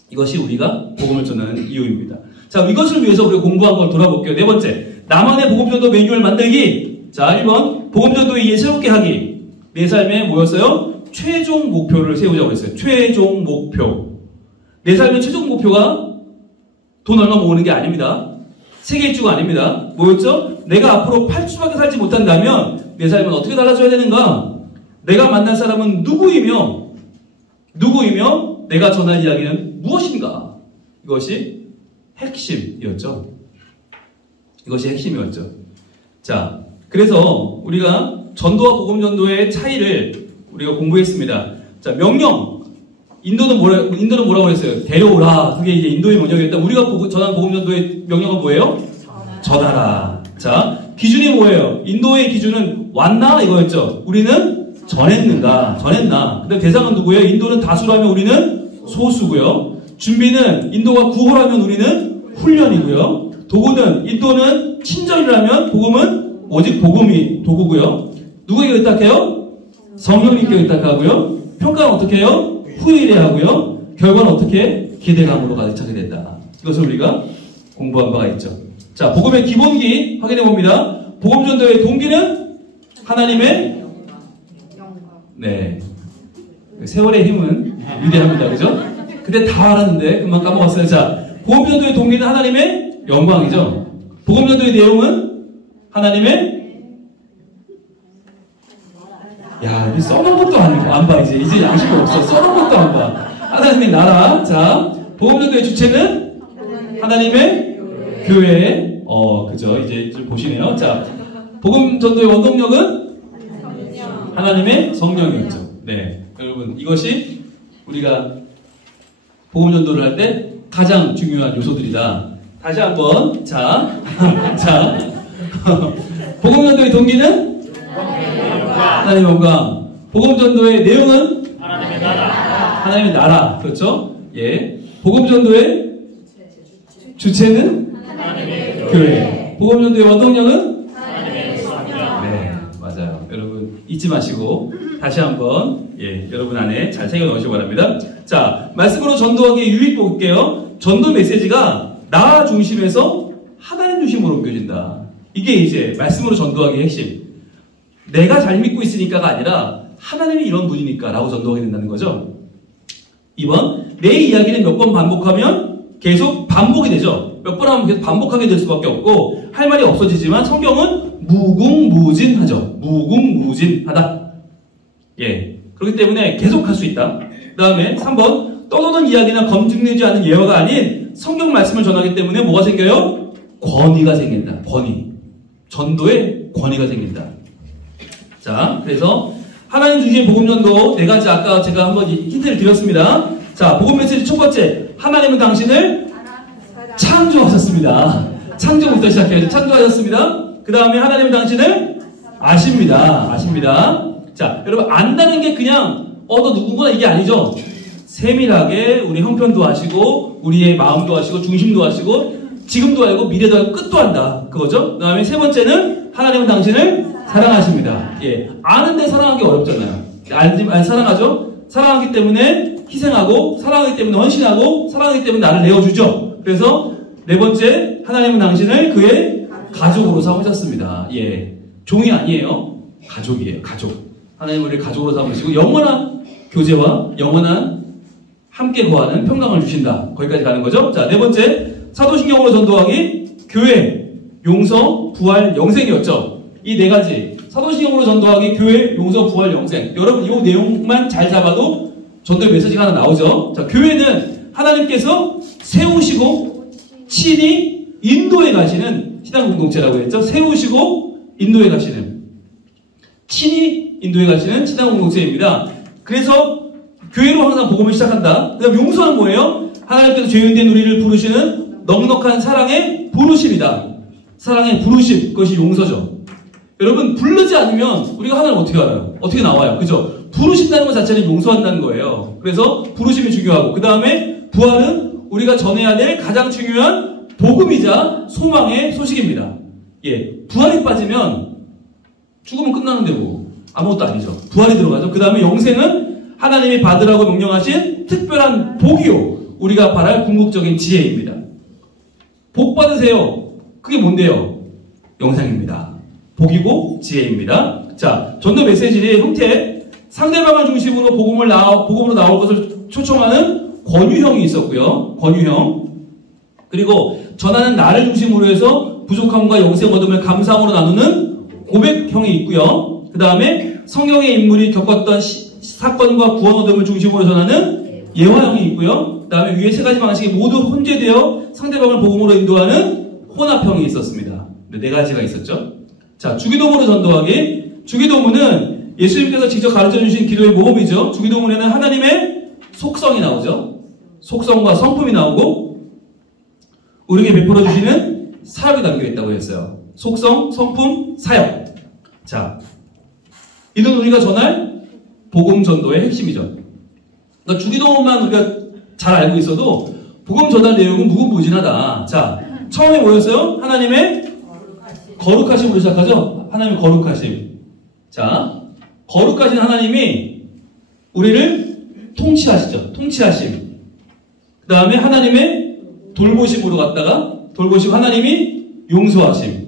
이것이 우리가 복음을 전하는 이유입니다. 자, 이것을 위해서 우리가 공부한 걸 돌아볼게요. 네 번째, 나만의 복음전도 매뉴얼 만들기. 자, 1번, 복음전도 이해 새롭게 하기. 내 삶에 뭐였어요? 최종 목표를 세우자고 했어요. 최종 목표. 내 삶의 최종 목표가 돈 얼마 모으는 게 아닙니다. 세계 일주가 아닙니다. 뭐였죠? 내가 앞으로 8주밖에 살지 못한다면 내 삶은 어떻게 달라져야 되는가? 내가 만날 사람은 누구이며 내가 전할 이야기는 무엇인가? 이것이 핵심이었죠. 자, 그래서 우리가 전도와 복음전도의 차이를 우리가 공부했습니다. 자, 명령. 인도는 뭐라고 했어요? 데려오라. 그게 이제 인도의 명령이었다. 우리가 전한 복음전도의 명령은 뭐예요? 전하라. 자, 기준이 뭐예요? 인도의 기준은 왔나? 이거였죠. 우리는 전했나? 근데 대상은 누구예요? 인도는 다수라면 우리는 소수고요. 준비는 인도가 구호라면 우리는 훈련이고요. 도구는 인도는 친절이라면 복음은 오직 복음이 도구고요. 누구에게 의탁해요? 성령님께 의탁하고요. 평가는 어떻게 해요? 후일해하고요. 결과는 어떻게? 기대감으로 가득 차게 된다. 이것을 우리가 공부한 바가 있죠. 자, 복음의 기본기 확인해 봅니다. 복음 전도의 동기는 하나님의 세월의 힘은 위대합니다. 그죠? 그때 다 알았는데 금방 까먹었어요. 자, 복음 전도의 동기는 하나님의 영광이죠. 복음 전도의 내용은 하나님의 이 써놓은 것도 안 봐. 이제 양심이 없어. 써놓은 것도 안 봐. 하나님의 나라. 자, 복음 전도의 주체는 하나님의 교회. 그죠? 이제 좀 보시네요. 자, 복음 전도의 원동력은 하나님의 성령이었죠. 네, 여러분, 이것이 우리가 복음 전도를 할 때 가장 중요한 요소들이다. 다시 한번, 자, 복음 전도의 동기는 하나님의 영광. 복음 전도의 내용은 하나님의 나라. 그렇죠? 예. 복음 전도의 주체는 하나님의 교회. 복음 전도의 원동력은 하나님의 성령. 네, 맞아요. 여러분 잊지 마시고 다시 한번 여러분 안에 잘 새겨 넣으시기 바랍니다. 자, 말씀으로 전도하기의 유익 볼게요. 전도 메시지가 나 중심에서 하나님 중심으로 옮겨진다. 이게 이제 말씀으로 전도하기의 핵심. 내가 잘 믿고 있으니까가 아니라 하나님이 이런 분이니까 라고 전도하게 된다는 거죠. 2번, 내 이야기는 몇 번 반복하면 계속 반복이 되죠. 몇 번 하면 계속 반복하게 될 수밖에 없고 할 말이 없어지지만 성경은 무궁무진하죠. 무궁무진하다. 예, 그렇기 때문에 계속할 수 있다. 그 다음에 3번, 떠도는 이야기나 검증되지 않은 예화가 아닌 성경 말씀을 전하기 때문에 뭐가 생겨요? 권위가 생긴다. 권위. 전도에 권위가 생긴다. 자, 그래서 하나님 중심의 복음전도 네 가지 아까 제가 한번 힌트를 드렸습니다. 자, 복음 메시지 첫 번째, 하나님은 당신을 창조하셨습니다. 창조부터 시작해야죠. 창조하셨습니다. 그 다음에 하나님은 당신을 아십니다. 아십니다. 자, 여러분 안다는 게 그냥 너 누구구나 이게 아니죠. 세밀하게 우리 형편도 아시고 우리의 마음도 아시고 중심도 아시고 지금도 알고 미래도 알고 끝도 안다. 그거죠. 그 다음에 세 번째는 하나님은 당신을 사랑하십니다. 예, 아는데 사랑하기 어렵잖아요. 사랑하죠. 사랑하기 때문에 희생하고 사랑하기 때문에 헌신하고 사랑하기 때문에 나를 내어주죠. 그래서 네 번째 하나님은 당신을 그의 가족으로 삼으셨습니다. 예, 종이 아니에요. 가족이에요. 가족. 하나님은 우리를 가족으로 삼으시고 영원한 교제와 영원한 함께 거하는 평강을 주신다. 거기까지 가는 거죠. 자, 네 번째 사도신경으로 전도하기, 교회, 용서, 부활, 영생이었죠. 이 네 가지 사도신경으로 전도하기, 교회, 용서, 부활, 영생. 여러분 이 내용만 잘 잡아도 전도의 메시지가 하나 나오죠. 자, 교회는 하나님께서 세우시고 친히 인도에 가시는 신앙 공동체라고 했죠. 세우시고 인도에 가시는 친히 인도에 가시는 신앙 공동체입니다. 그래서 교회로 항상 복음을 시작한다. 그다음 용서는 뭐예요? 하나님께서 죄인된 우리를 부르시는 넉넉한 사랑의 부르심이다. 사랑의 부르심, 그것이 용서죠. 여러분 부르지 않으면 우리가 하나님 어떻게 알아요? 어떻게 나와요? 그죠? 부르신다는 것 자체는 용서한다는 거예요. 그래서 부르심이 중요하고 그 다음에 부활은 우리가 전해야 될 가장 중요한 복음이자 소망의 소식입니다. 예, 부활이 빠지면 죽으면 끝나는데 뭐 아무것도 아니죠. 부활이 들어가죠. 그 다음에 영생은 하나님이 받으라고 명령하신 특별한 복이요, 우리가 바랄 궁극적인 지혜입니다. 복 받으세요. 그게 뭔데요? 영생입니다. 복이고 지혜입니다. 자, 전도 메시지의 형태, 상대방을 중심으로 복음으로 나올 것을 초청하는 권유형이 있었고요. 권유형. 그리고 전하는 나를 중심으로 해서 부족함과 영생 얻음을 감사함으로 나누는 고백형이 있고요. 그 다음에 성경의 인물이 겪었던 사건과 구원 얻음을 중심으로 전하는 예화형이 있고요. 그 다음에 위에 세 가지 방식이 모두 혼재되어 상대방을 복음으로 인도하는 혼합형이 있었습니다. 네 가지가 있었죠. 자, 주기도문으로 전도하기. 주기도문은 예수님께서 직접 가르쳐 주신 기도의 모범이죠. 주기도문에는 하나님의 속성이 나오죠. 속성과 성품이 나오고 우리에게 베풀어 주시는 사역이 담겨 있다고 했어요. 속성, 성품, 사역. 자, 이는 우리가 전할 복음 전도의 핵심이죠. 그러니까 주기도문만 우리가 잘 알고 있어도 복음 전달 내용은 무궁무진하다. 자, 처음에 뭐였어요? 하나님의 거룩하심으로 시작하죠. 하나님의 거룩하심. 자, 거룩하신 하나님이 우리를 통치하시죠. 통치하심. 그 다음에 하나님의 돌보심으로 갔다가 돌보시고 하나님이 용서하심.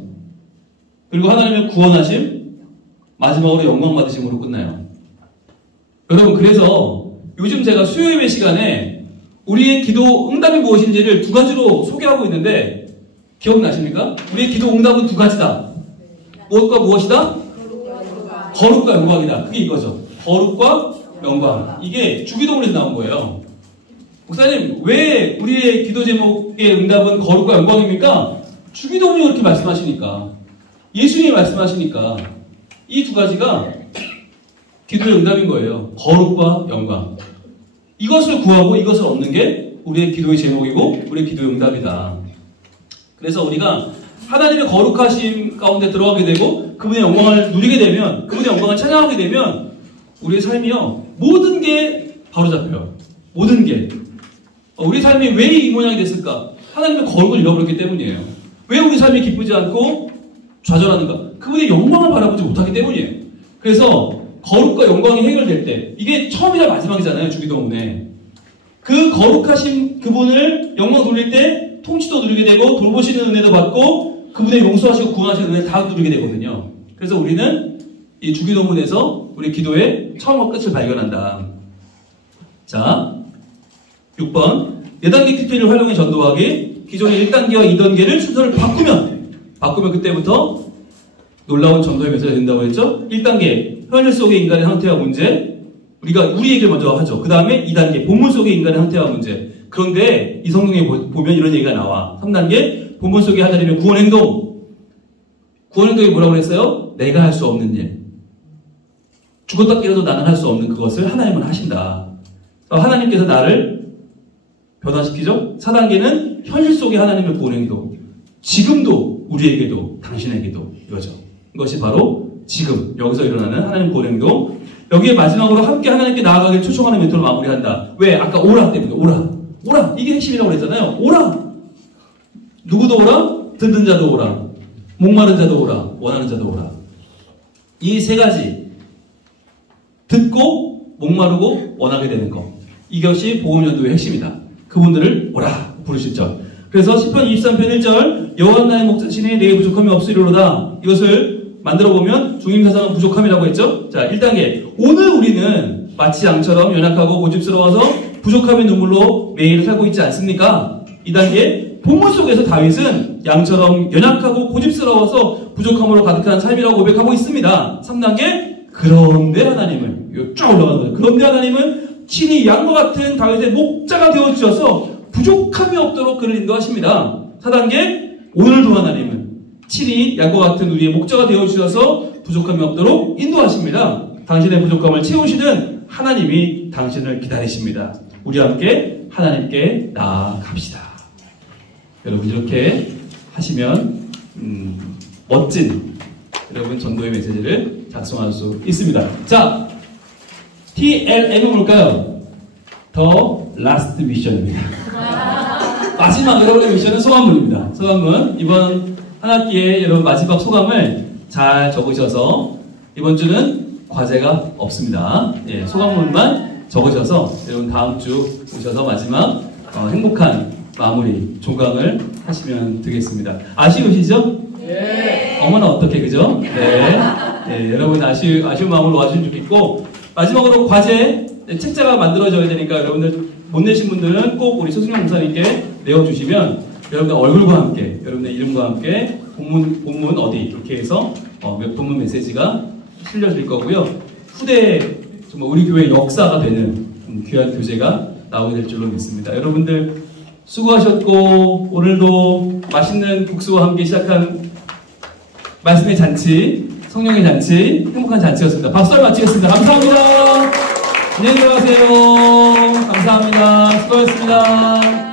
그리고 하나님의 구원하심. 마지막으로 영광 받으심으로 끝나요. 여러분, 그래서 요즘 제가 수요예배 시간에 우리의 기도 응답이 무엇인지를 두 가지로 소개하고 있는데 기억나십니까? 우리의 기도 응답은 두 가지다. 무엇과 무엇이다? 거룩과 영광이다. 그게 이거죠. 거룩과 영광. 이게 주기도문에서 나온 거예요. 목사님, 왜 우리의 기도 제목의 응답은 거룩과 영광입니까? 주기도문이 그렇게 말씀하시니까. 예수님이 말씀하시니까. 이 두 가지가 기도의 응답인 거예요. 거룩과 영광. 이것을 구하고 이것을 얻는 게 우리의 기도의 제목이고 우리의 기도의 응답이다. 그래서 우리가 하나님의 거룩하심 가운데 들어가게 되고 그분의 영광을 누리게 되면, 그분의 영광을 찬양하게 되면 우리의 삶이요, 모든 게 바로잡혀요. 모든 게. 우리 삶이 왜 이 모양이 됐을까? 하나님의 거룩을 잃어버렸기 때문이에요. 왜 우리 삶이 기쁘지 않고 좌절하는가? 그분의 영광을 바라보지 못하기 때문이에요. 그래서 거룩과 영광이 해결될 때, 이게 처음이자 마지막이잖아요, 주기도문에. 그 거룩하신 그분을 영광 돌릴 때 통치도 누리게 되고 돌보시는 은혜도 받고 그분의 용서하시고 구원하시는 은혜 다 누리게 되거든요. 그래서 우리는 이 주기도문에서 우리 기도의 처음과 끝을 발견한다. 자, 6번. 4단계 TP를 활용해 전도하기. 기존의 1단계와 2단계를 순서를 바꾸면 그때부터 놀라운 전도의 메시지가 된다고 했죠. 1단계, 현실 속의 인간의 상태와 문제. 우리가 우리 얘기를 먼저 하죠. 그 다음에 2단계, 본문 속의 인간의 상태와 문제. 그런데 이 성경에 보면 이런 얘기가 나와. 3단계, 본문 속의 하나님의 구원 행동. 구원 행동이 뭐라고 그랬어요? 내가 할 수 없는 일. 죽었다 깨어도 나는 할 수 없는 그것을 하나님은 하신다. 하나님께서 나를 변화시키죠. 4단계는 현실 속의 하나님의 구원 행동. 지금도 우리에게도 당신에게도 이거죠. 이것이 바로 지금 여기서 일어나는 하나님 구원 행동. 여기에 마지막으로 함께 하나님께 나아가길 초청하는 멘토로 마무리한다. 왜? 아까 오라 때문에 오라. 이게 핵심이라고 그랬잖아요. 오라. 누구도 오라? 듣는 자도 오라. 목마른 자도 오라. 원하는 자도 오라. 이 세 가지. 듣고 목마르고 원하게 되는 것. 이것이 복음전도의 핵심이다. 그분들을 오라 부르실 절. 그래서 시편 23편 1절 여호와 나의 목자시니 내게 부족함이 없으리로다. 이것을 만들어보면 중임사상은 부족함이라고 했죠. 자, 1단계. 오늘 우리는 마치 양처럼 연약하고 고집스러워서 부족함의 눈물로 매일 살고 있지 않습니까? 2단계. 본문 속에서 다윗은 양처럼 연약하고 고집스러워서 부족함으로 가득한 삶이라고 고백하고 있습니다. 3단계. 그런데 하나님은 이거 쫙 올라가는 거예요. 그런데 하나님은 친히 양과 같은 다윗의 목자가 되어주셔서 부족함이 없도록 그를 인도하십니다. 4단계. 오늘도 하나님은 친히 양과 같은 우리의 목자가 되어주셔서 부족함이 없도록 인도하십니다. 당신의 부족함을 채우시는 하나님이 당신을 기다리십니다. 우리 함께 하나님께 나아갑시다. 여러분 이렇게 하시면 멋진 여러분 전도의 메시지를 작성할 수 있습니다. 자, TLM은 뭘까요? 더 라스트 미션입니다. 마지막 여러분의 미션은 소감문입니다. 소감문. 이번 한 학기에 여러분 마지막 소감을 잘 적으셔서 이번 주는 과제가 없습니다. 예, 소감문만 적으셔서 여러분 다음 주 오셔서 마지막 행복한 마무리 종강을 하시면 되겠습니다. 아쉬우시죠? 네. 어머나 어떻게 그죠? 네. 네, 여러분 아쉬운 마음으로 와주시면 좋겠고 마지막으로 과제 책자가 만들어져야 되니까 여러분들 못 내신 분들은 꼭 우리 소승용 목사님께 내어주시면 여러분들 얼굴과 함께 여러분의 이름과 함께 본문 어디 이렇게 해서 본문 메시지가 실려질 거고요. 후대에 정말 우리 교회의 역사가 되는 귀한 교재가 나오게 될 줄로 믿습니다. 여러분들 수고하셨고 오늘도 맛있는 국수와 함께 시작한 말씀의 잔치, 성령의 잔치, 행복한 잔치였습니다. 박수를 마치겠습니다. 감사합니다. 안녕히 들어가세요. 감사합니다. 수고하셨습니다.